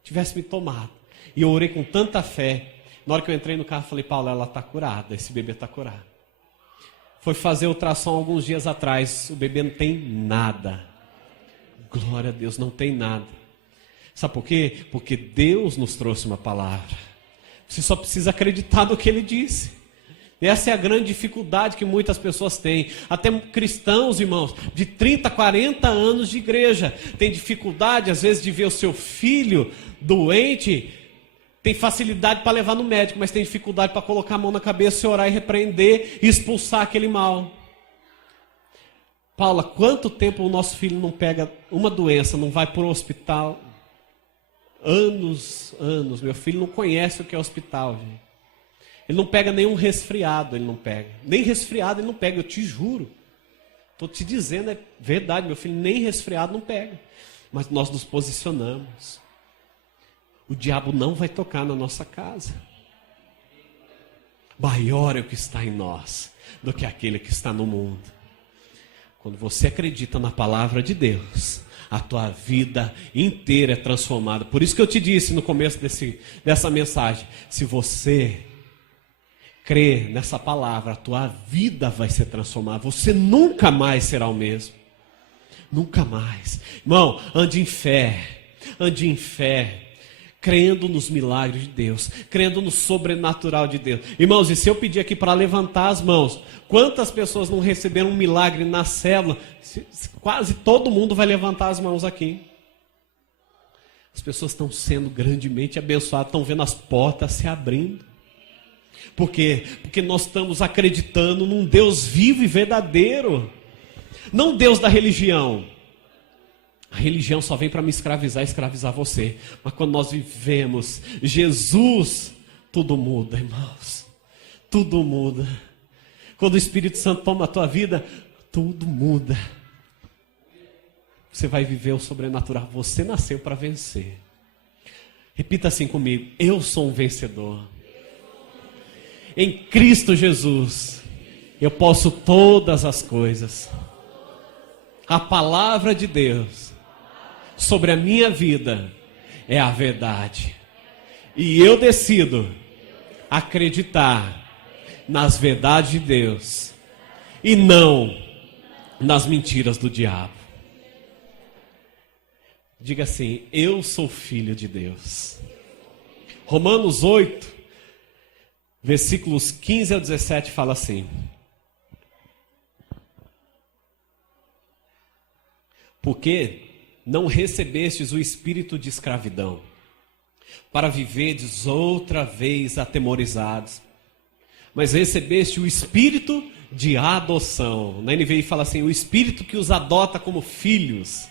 tivesse me tomado. E eu orei com tanta fé. Na hora que eu entrei no carro, eu falei, Paula, ela está curada, esse bebê está curado. Foi fazer ultrassom alguns dias atrás, o bebê não tem nada. Glória a Deus, não tem nada. Sabe por quê? Porque Deus nos trouxe uma palavra. Você só precisa acreditar no que Ele disse. Essa é a grande dificuldade que muitas pessoas têm. Até cristãos, irmãos, de 30, 40 anos de igreja, tem dificuldade, às vezes, de ver o seu filho doente. Tem facilidade para levar no médico, mas tem dificuldade para colocar a mão na cabeça e orar e repreender e expulsar aquele mal. Paula, quanto tempo o nosso filho não pega uma doença, não vai para o hospital? Anos. Meu filho não conhece o que é hospital, gente. Ele não pega nenhum resfriado, ele não pega. Nem resfriado ele não pega, eu te juro. Estou te dizendo, é verdade, meu filho nem resfriado não pega. Mas nós nos posicionamos. O diabo não vai tocar na nossa casa. Maior é o que está em nós do que aquele que está no mundo. Quando você acredita na palavra de Deus, a tua vida inteira é transformada. Por isso que eu te disse no começo dessa mensagem, se você crê nessa palavra, a tua vida vai ser transformada. Você nunca mais será o mesmo. Nunca mais. Irmão, ande em fé. Ande em fé. Crendo nos milagres de Deus, crendo no sobrenatural de Deus. Irmãos, e se eu pedir aqui para levantar as mãos, quantas pessoas não receberam um milagre na célula? Quase todo mundo vai levantar as mãos aqui. As pessoas estão sendo grandemente abençoadas, estão vendo as portas se abrindo. Por quê? Porque nós estamos acreditando num Deus vivo e verdadeiro. Não Deus da religião. A religião só vem para me escravizar você. Mas quando nós vivemos Jesus, tudo muda, irmãos. Tudo muda. Quando o Espírito Santo toma a tua vida, tudo muda. Você vai viver o sobrenatural. Você nasceu para vencer. Repita assim comigo. Eu sou um vencedor. Em Cristo Jesus, eu posso todas as coisas. A palavra de Deus sobre a minha vida é a verdade. E eu decido acreditar nas verdades de Deus e não nas mentiras do diabo. Diga assim, eu sou filho de Deus. Romanos 8, versículos 15 ao 17 fala assim: porque não recebestes o espírito de escravidão, para viverdes outra vez atemorizados, mas recebeste o espírito de adoção. Na NVI fala assim, o espírito que os adota como filhos,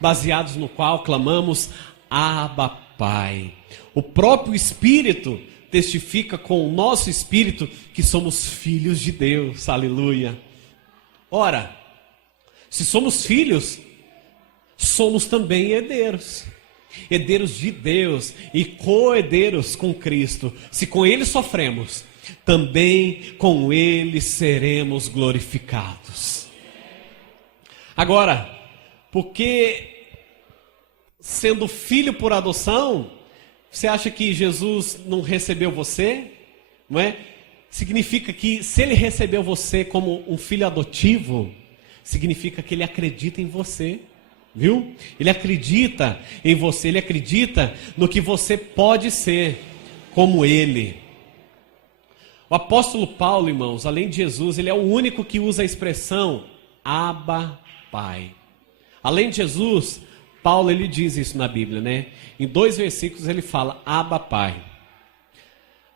baseados no qual clamamos, Abba, Pai. O próprio Espírito testifica com o nosso espírito que somos filhos de Deus, aleluia. Ora, se somos filhos, somos também herdeiros, herdeiros de Deus e co-herdeiros com Cristo. Se com Ele sofremos, também com Ele seremos glorificados. Agora, porque sendo filho por adoção, você acha que Jesus não recebeu você? Não é? Significa que se Ele recebeu você como um filho adotivo, significa que Ele acredita em você. Viu? Ele acredita em você, Ele acredita no que você pode ser como Ele. O apóstolo Paulo, irmãos, além de Jesus, ele é o único que usa a expressão Abba, Pai. Além de Jesus, Paulo ele diz isso na Bíblia, né? Em 2 versículos ele fala Abba, Pai.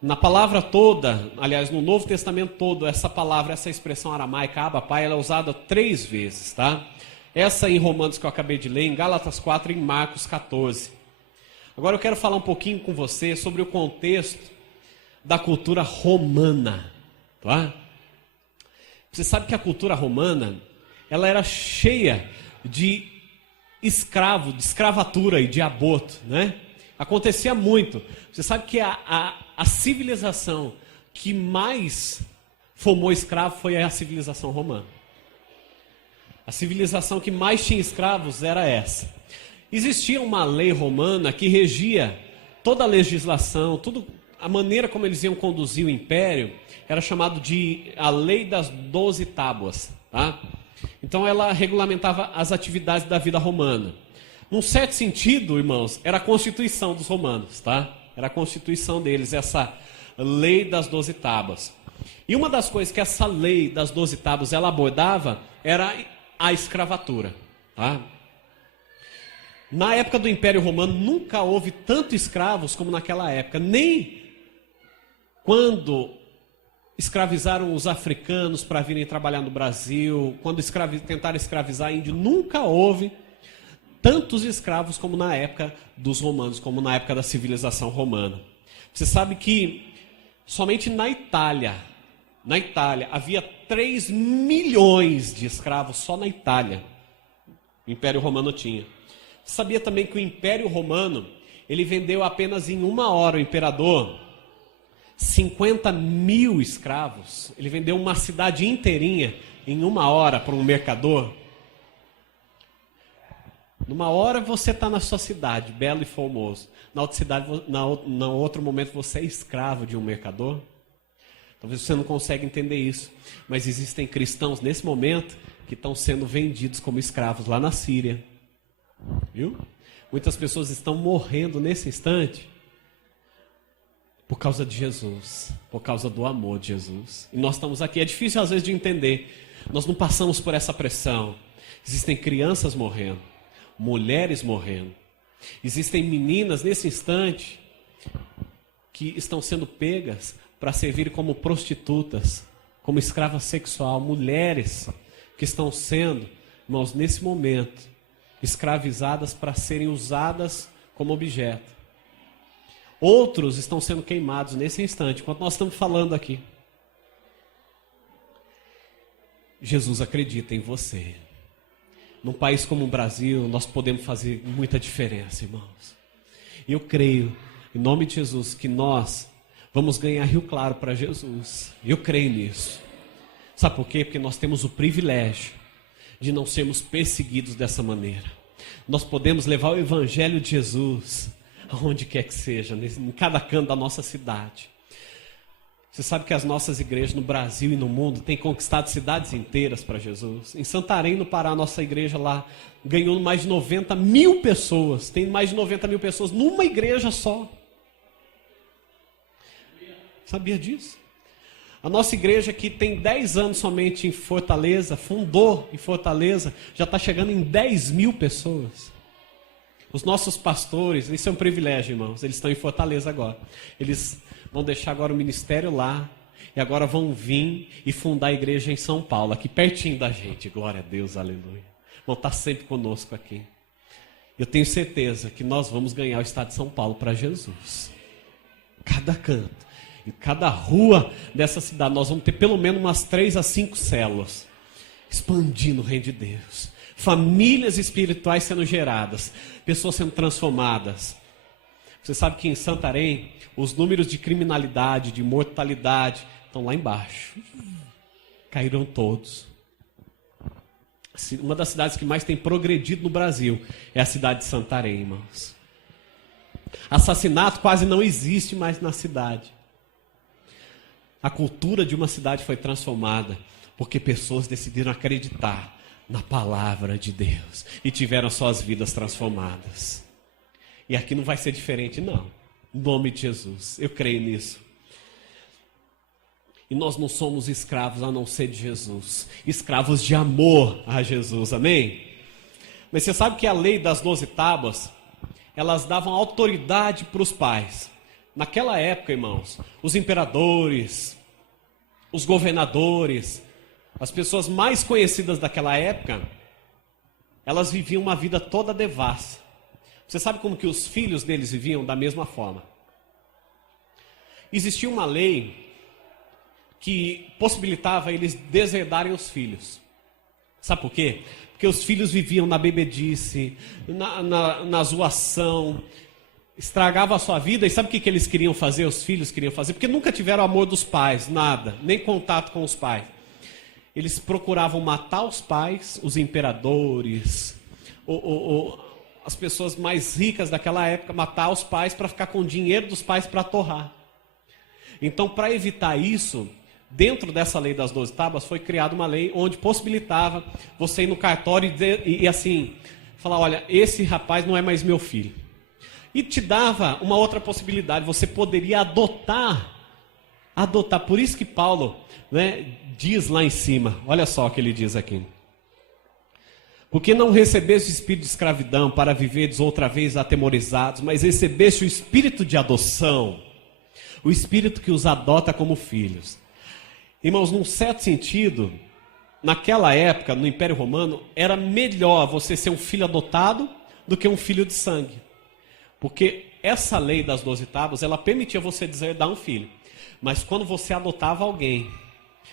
Na palavra toda, aliás, no Novo Testamento todo, essa palavra, essa expressão aramaica, Abba, Pai, ela é usada 3 vezes, tá? Essa em Romanos que eu acabei de ler, em Gálatas 4 e em Marcos 14. Agora eu quero falar um pouquinho com você sobre o contexto da cultura romana, tá? Você sabe que a cultura romana, ela era cheia de escravo, de escravatura e de aborto, né? Acontecia muito. Você sabe que a civilização que mais formou escravo foi a civilização romana. A civilização que mais tinha escravos era essa. Existia uma lei romana que regia toda a legislação, tudo, a maneira como eles iam conduzir o império, era chamado de a lei das 12 tábuas, tá? Então ela regulamentava as atividades da vida romana. Num certo sentido, irmãos, era a constituição dos romanos, tá? Era a constituição deles, essa lei das 12 tábuas. E uma das coisas que essa lei das 12 tábuas ela abordava era a escravatura, tá? Na época do Império Romano nunca houve tanto escravos como naquela época, nem quando escravizaram os africanos para virem trabalhar no Brasil, quando tentaram escravizar índio, nunca houve tantos escravos como na época dos romanos, como na época da civilização romana. Você sabe que somente na Itália havia 3 milhões de escravos só na Itália. O Império Romano tinha. Você sabia também que o Império Romano, ele vendeu apenas em 1 hora, o imperador, 50 mil escravos. Ele vendeu uma cidade inteirinha em 1 hora para um mercador. Numa hora você está na sua cidade, belo e formoso. Na outra cidade, na outro momento você é escravo de um mercador. Talvez você não consiga entender isso. Mas existem cristãos nesse momento que estão sendo vendidos como escravos lá na Síria. Viu? Muitas pessoas estão morrendo nesse instante por causa de Jesus, por causa do amor de Jesus. E nós estamos aqui, é difícil às vezes de entender. Nós não passamos por essa pressão. Existem crianças morrendo, mulheres morrendo. Existem meninas nesse instante que estão sendo pegas para servir como prostitutas, como escrava sexual. Mulheres que estão sendo, irmãos, nesse momento, escravizadas para serem usadas como objeto. Outros estão sendo queimados nesse instante, enquanto nós estamos falando aqui. Jesus acredita em você. Num país como o Brasil, nós podemos fazer muita diferença, irmãos. E eu creio, em nome de Jesus, que nós vamos ganhar Rio Claro para Jesus. Eu creio nisso. Sabe por quê? Porque nós temos o privilégio de não sermos perseguidos dessa maneira. Nós podemos levar o Evangelho de Jesus aonde quer que seja, em cada canto da nossa cidade. Você sabe que as nossas igrejas no Brasil e no mundo têm conquistado cidades inteiras para Jesus. Em Santarém, no Pará, a nossa igreja lá ganhou mais de 90 mil pessoas. Tem mais de 90 mil pessoas numa igreja só. Sabia disso? A nossa igreja, que tem 10 anos somente em Fortaleza, fundou em Fortaleza, já está chegando em 10 mil pessoas. Os nossos pastores, isso é um privilégio, irmãos, eles estão em Fortaleza agora. Eles vão deixar agora o ministério lá, e agora vão vir e fundar a igreja em São Paulo, aqui pertinho da gente. Glória a Deus, aleluia. Vão estar sempre conosco aqui. Eu tenho certeza que nós vamos ganhar o estado de São Paulo para Jesus. Cada canto, em cada rua dessa cidade, nós vamos ter pelo menos umas 3 a 5 células, expandindo o reino de Deus. Famílias espirituais sendo geradas, pessoas sendo transformadas. Você sabe que em Santarém, os números de criminalidade, de mortalidade, estão lá embaixo. Caíram todos. Uma das cidades que mais tem progredido no Brasil é a cidade de Santarém, irmãos. Assassinato quase não existe mais na cidade. A cultura de uma cidade foi transformada porque pessoas decidiram acreditar na palavra de Deus e tiveram suas vidas transformadas. E aqui não vai ser diferente, não. Em nome de Jesus, eu creio nisso. E nós não somos escravos a não ser de Jesus, escravos de amor a Jesus, amém? Mas você sabe que a lei das 12 tábuas, elas davam autoridade para os pais. Naquela época, irmãos, os imperadores, os governadores, as pessoas mais conhecidas daquela época, elas viviam uma vida toda devassa. Você sabe como que os filhos deles viviam? Da mesma forma. Existia uma lei que possibilitava eles desherdarem os filhos. Sabe por quê? Porque os filhos viviam na bebedice, na zoação, estragava a sua vida. E sabe o que eles queriam fazer, os filhos queriam fazer? Porque nunca tiveram amor dos pais, nada, nem contato com os pais. Eles procuravam matar os pais, os imperadores, as pessoas mais ricas daquela época, matar os pais para ficar com o dinheiro dos pais para torrar. Então, para evitar isso, dentro dessa lei das 12 tábuas, foi criada uma lei onde possibilitava você ir no cartório e assim, falar, olha, esse rapaz não é mais meu filho. E te dava uma outra possibilidade, você poderia adotar. Por isso que Paulo, né, diz lá em cima, olha só o que ele diz aqui. Porque não recebeste o espírito de escravidão para viveres outra vez atemorizados, mas recebeste o espírito de adoção, o espírito que os adota como filhos. Irmãos, num certo sentido, naquela época, no Império Romano, era melhor você ser um filho adotado do que um filho de sangue. Porque essa lei das 12 tábuas, ela permitia você deserdar um filho. Mas quando você adotava alguém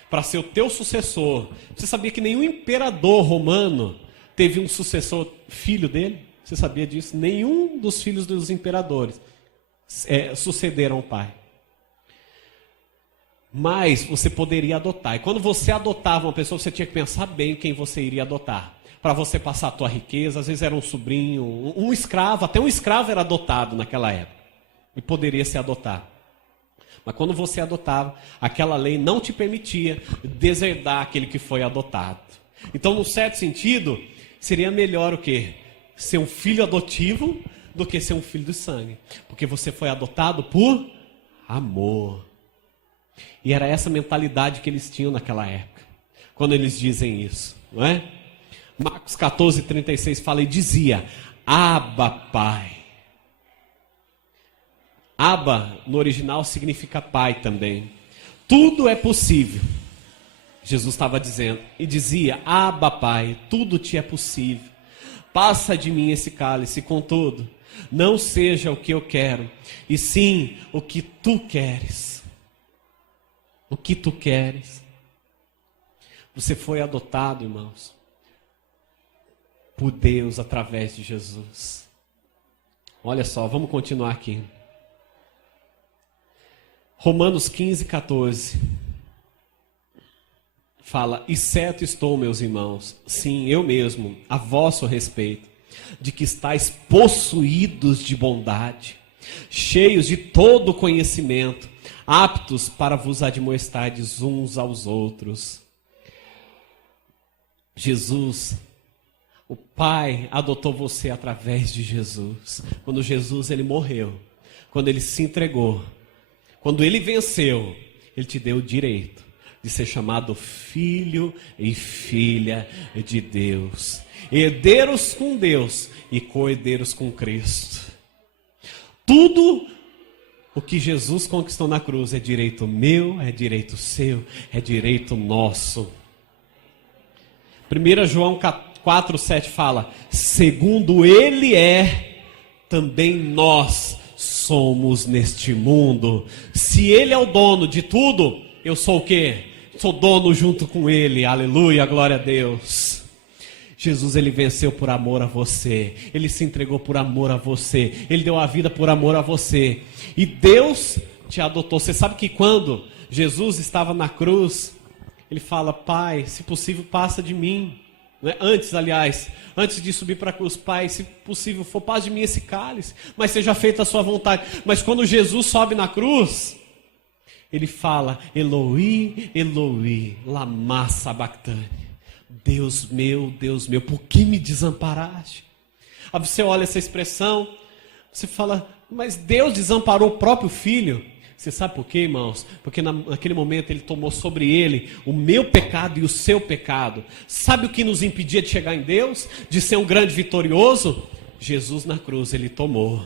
para ser o teu sucessor, você sabia que nenhum imperador romano teve um sucessor filho dele? Você sabia disso? Nenhum dos filhos dos imperadores sucederam o pai. Mas você poderia adotar. E quando você adotava uma pessoa, você tinha que pensar bem quem você iria adotar. Para você passar a tua riqueza, às vezes era um sobrinho, um escravo, até um escravo era adotado naquela época. E poderia se adotar. Mas quando você adotava, aquela lei não te permitia deserdar aquele que foi adotado. Então, num certo sentido, seria melhor o quê? Ser um filho adotivo do que ser um filho de sangue. Porque você foi adotado por amor. E era essa mentalidade que eles tinham naquela época, quando eles dizem isso, não é? Marcos 14:36 fala e dizia, Abba, Pai. Abba, no original, significa pai também. Tudo é possível. Jesus estava dizendo, e dizia, Abba, Pai, tudo te é possível. Passa de mim esse cálice, contudo, não seja o que eu quero, e sim o que tu queres. O que tu queres. Você foi adotado, irmãos, por Deus através de Jesus. Olha só, vamos continuar aqui. Romanos 15:14 fala, e certo estou, meus irmãos, sim, eu mesmo, a vosso respeito, de que estáis possuídos de bondade, cheios de todo conhecimento, aptos para vos admoestardes uns aos outros. Jesus, o Pai adotou você através de Jesus. Quando Jesus ele morreu, quando ele se entregou, quando ele venceu, ele te deu o direito de ser chamado filho e filha de Deus. Herdeiros com Deus e co-herdeiros com Cristo. Tudo o que Jesus conquistou na cruz é direito meu, é direito seu, é direito nosso. 1 João 4:7 fala, segundo ele é, também nós somos neste mundo. Se ele é o dono de tudo, eu sou o quê? Sou dono junto com ele, aleluia, glória a Deus. Jesus, ele venceu por amor a você, ele se entregou por amor a você, ele deu a vida por amor a você, e Deus te adotou. Você sabe que quando Jesus estava na cruz, ele fala, Pai, se possível passa de mim, antes de subir para a cruz, Pai, se possível for, passa de mim esse cálice, mas seja feita a sua vontade. Mas quando Jesus sobe na cruz, ele fala, Eloi, Eloi, lama sabachthani. Deus meu, por que me desamparaste? Aí você olha essa expressão, você fala, mas Deus desamparou o próprio filho. Você sabe por quê, irmãos? Porque naquele momento ele tomou sobre ele o meu pecado e o seu pecado. Sabe o que nos impedia de chegar em Deus? De ser um grande vitorioso? Jesus na cruz, ele tomou.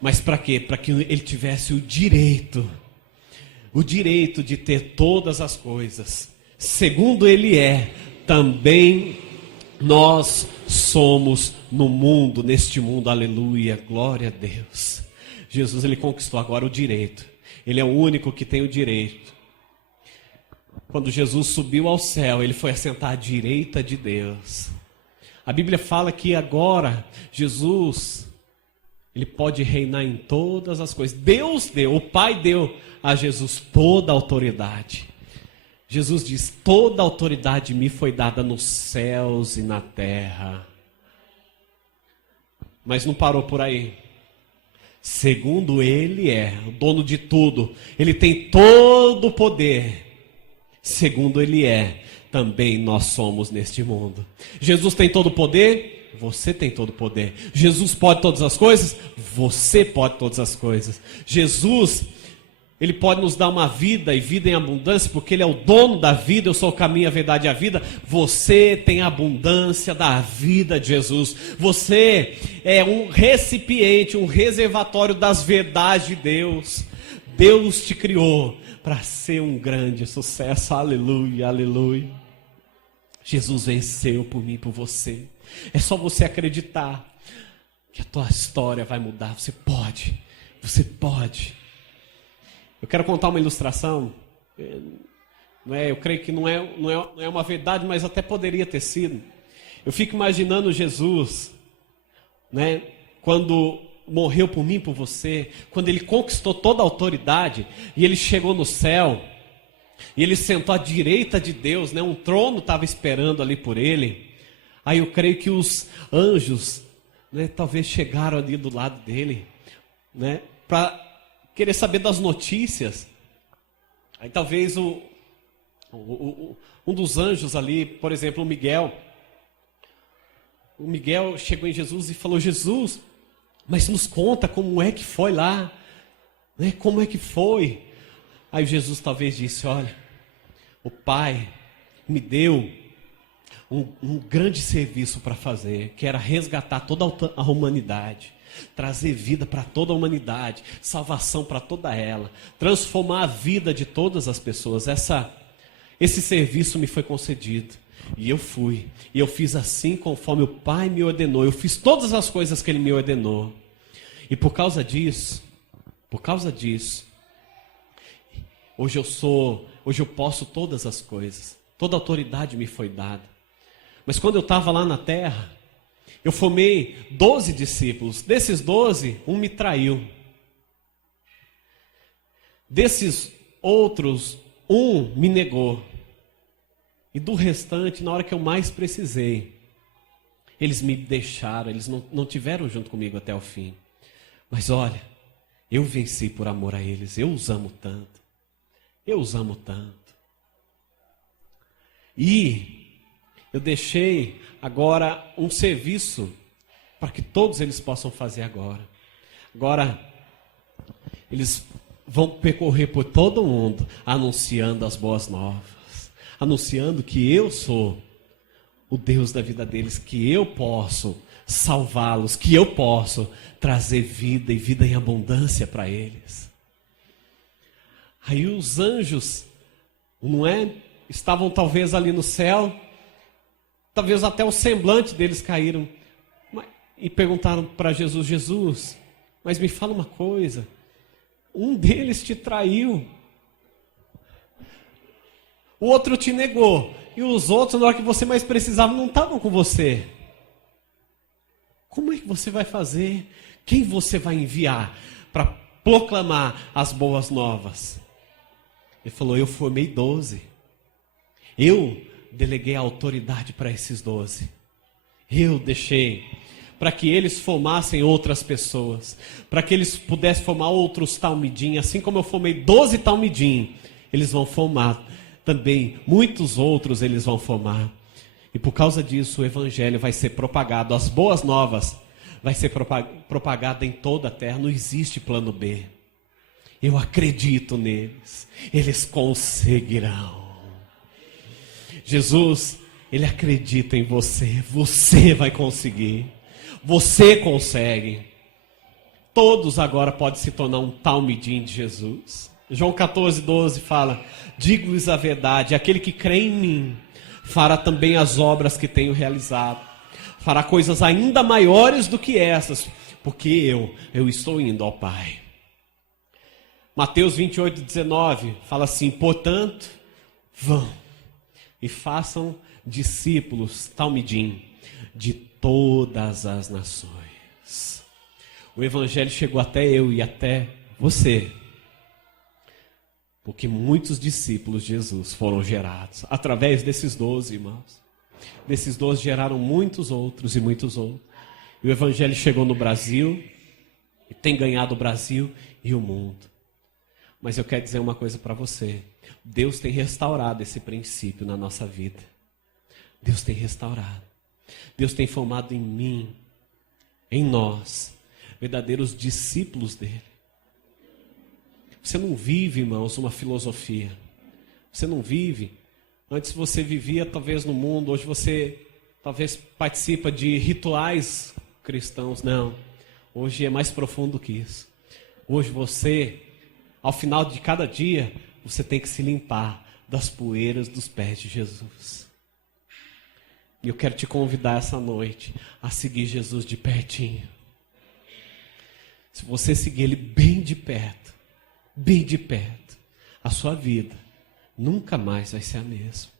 Mas para quê? Para que ele tivesse o direito de ter todas as coisas. Segundo ele é, também nós somos no mundo, neste mundo, aleluia, glória a Deus. Jesus, ele conquistou agora o direito. Ele é o único que tem o direito Quando Jesus subiu ao céu, ele foi assentar à direita de Deus. A Bíblia fala que agora Jesus, ele pode reinar em todas as coisas. Deus deu, o Pai deu a Jesus toda a autoridade. Jesus diz: toda a autoridade me foi dada nos céus e na terra. Mas não parou por aí. Segundo ele é o dono de tudo, ele tem todo o poder. Segundo ele é, também nós somos neste mundo. Jesus tem todo o poder, você tem todo o poder. Jesus pode todas as coisas, você pode todas as coisas. Jesus, ele pode nos dar uma vida e vida em abundância, porque ele é o dono da vida. Eu sou o caminho, a verdade e a vida. Você tem a abundância da vida de Jesus. Você é um recipiente, um reservatório das verdades de Deus. Deus te criou para ser um grande sucesso. Aleluia, aleluia. Jesus venceu por mim e por você. É só você acreditar que a tua história vai mudar. Você pode, você pode. Eu quero contar uma ilustração. Eu creio que não é uma verdade, mas até poderia ter sido. Eu fico imaginando Jesus, quando morreu por mim e por você, quando ele conquistou toda a autoridade, e ele chegou no céu, e ele sentou à direita de Deus, um trono estava esperando ali por ele. Aí eu creio que os anjos, talvez chegaram ali do lado dele, para querer saber das notícias. Aí talvez um dos anjos ali, por exemplo, o Miguel chegou em Jesus e falou: Jesus, mas nos conta como é que foi lá, como é que foi? Aí Jesus talvez disse: olha, o Pai me deu um grande serviço para fazer, que era resgatar toda a humanidade, trazer vida para toda a humanidade, salvação para toda ela, transformar a vida de todas as pessoas. Esse serviço me foi concedido, e eu fui, e eu fiz assim conforme o Pai me ordenou. Eu fiz todas as coisas que Ele me ordenou, e por causa disso, hoje eu posso todas as coisas, toda a autoridade me foi dada. Mas quando eu estava lá na terra, eu formei 12 discípulos. Desses 12, um me traiu. Desses outros, um me negou. E do restante, na hora que eu mais precisei, eles me deixaram, eles não tiveram junto comigo até o fim. Mas olha, eu venci por amor a eles. Eu os amo tanto. Eu os amo tanto. E eu deixei agora um serviço para que todos eles possam fazer agora. Agora, eles vão percorrer por todo o mundo, anunciando as boas novas, anunciando que eu sou o Deus da vida deles, que eu posso salvá-los, que eu posso trazer vida e vida em abundância para eles. Aí os anjos, estavam talvez ali no céu, talvez até o semblante deles caíram e perguntaram para Jesus: Jesus, mas me fala uma coisa, um deles te traiu, o outro te negou, e os outros, na hora que você mais precisava, não estavam com você. Como é que você vai fazer? Quem você vai enviar para proclamar as boas novas? Ele falou: eu formei 12. Eu deleguei a autoridade para esses 12. Eu deixei para que eles formassem outras pessoas, para que eles pudessem formar outros talmidim. Assim como eu formei 12 talmidim, eles vão formar também, muitos outros eles vão formar. E por causa disso o evangelho vai ser propagado, as boas novas vai ser propagada em toda a terra. Não existe plano B. Eu acredito neles, eles conseguirão. Jesus, Ele acredita em você. Você vai conseguir. Você consegue. Todos agora podem se tornar um talmidim de Jesus. João 14:12 fala: digo-lhes a verdade, aquele que crê em mim fará também as obras que tenho realizado. Fará coisas ainda maiores do que essas, porque eu estou indo ao Pai. Mateus 28:19 fala assim: portanto, Vão e façam discípulos, talmidim, de todas as nações. O evangelho chegou até eu e até você, porque muitos discípulos de Jesus foram gerados através desses 12, irmãos. Desses 12 geraram muitos outros e muitos outros. E o evangelho chegou no Brasil e tem ganhado o Brasil e o mundo. Mas eu quero dizer uma coisa para você. Deus tem restaurado esse princípio na nossa vida. Deus tem restaurado. Deus tem formado em mim, em nós, verdadeiros discípulos dele. Você não vive, irmãos, uma filosofia. Você não vive. Antes você vivia talvez no mundo, hoje você talvez participa de rituais cristãos. Não, hoje é mais profundo que isso. Hoje você, ao final de cada dia, você tem que se limpar das poeiras dos pés de Jesus. E eu quero te convidar essa noite a seguir Jesus de pertinho. Se você seguir Ele bem de perto, a sua vida nunca mais vai ser a mesma.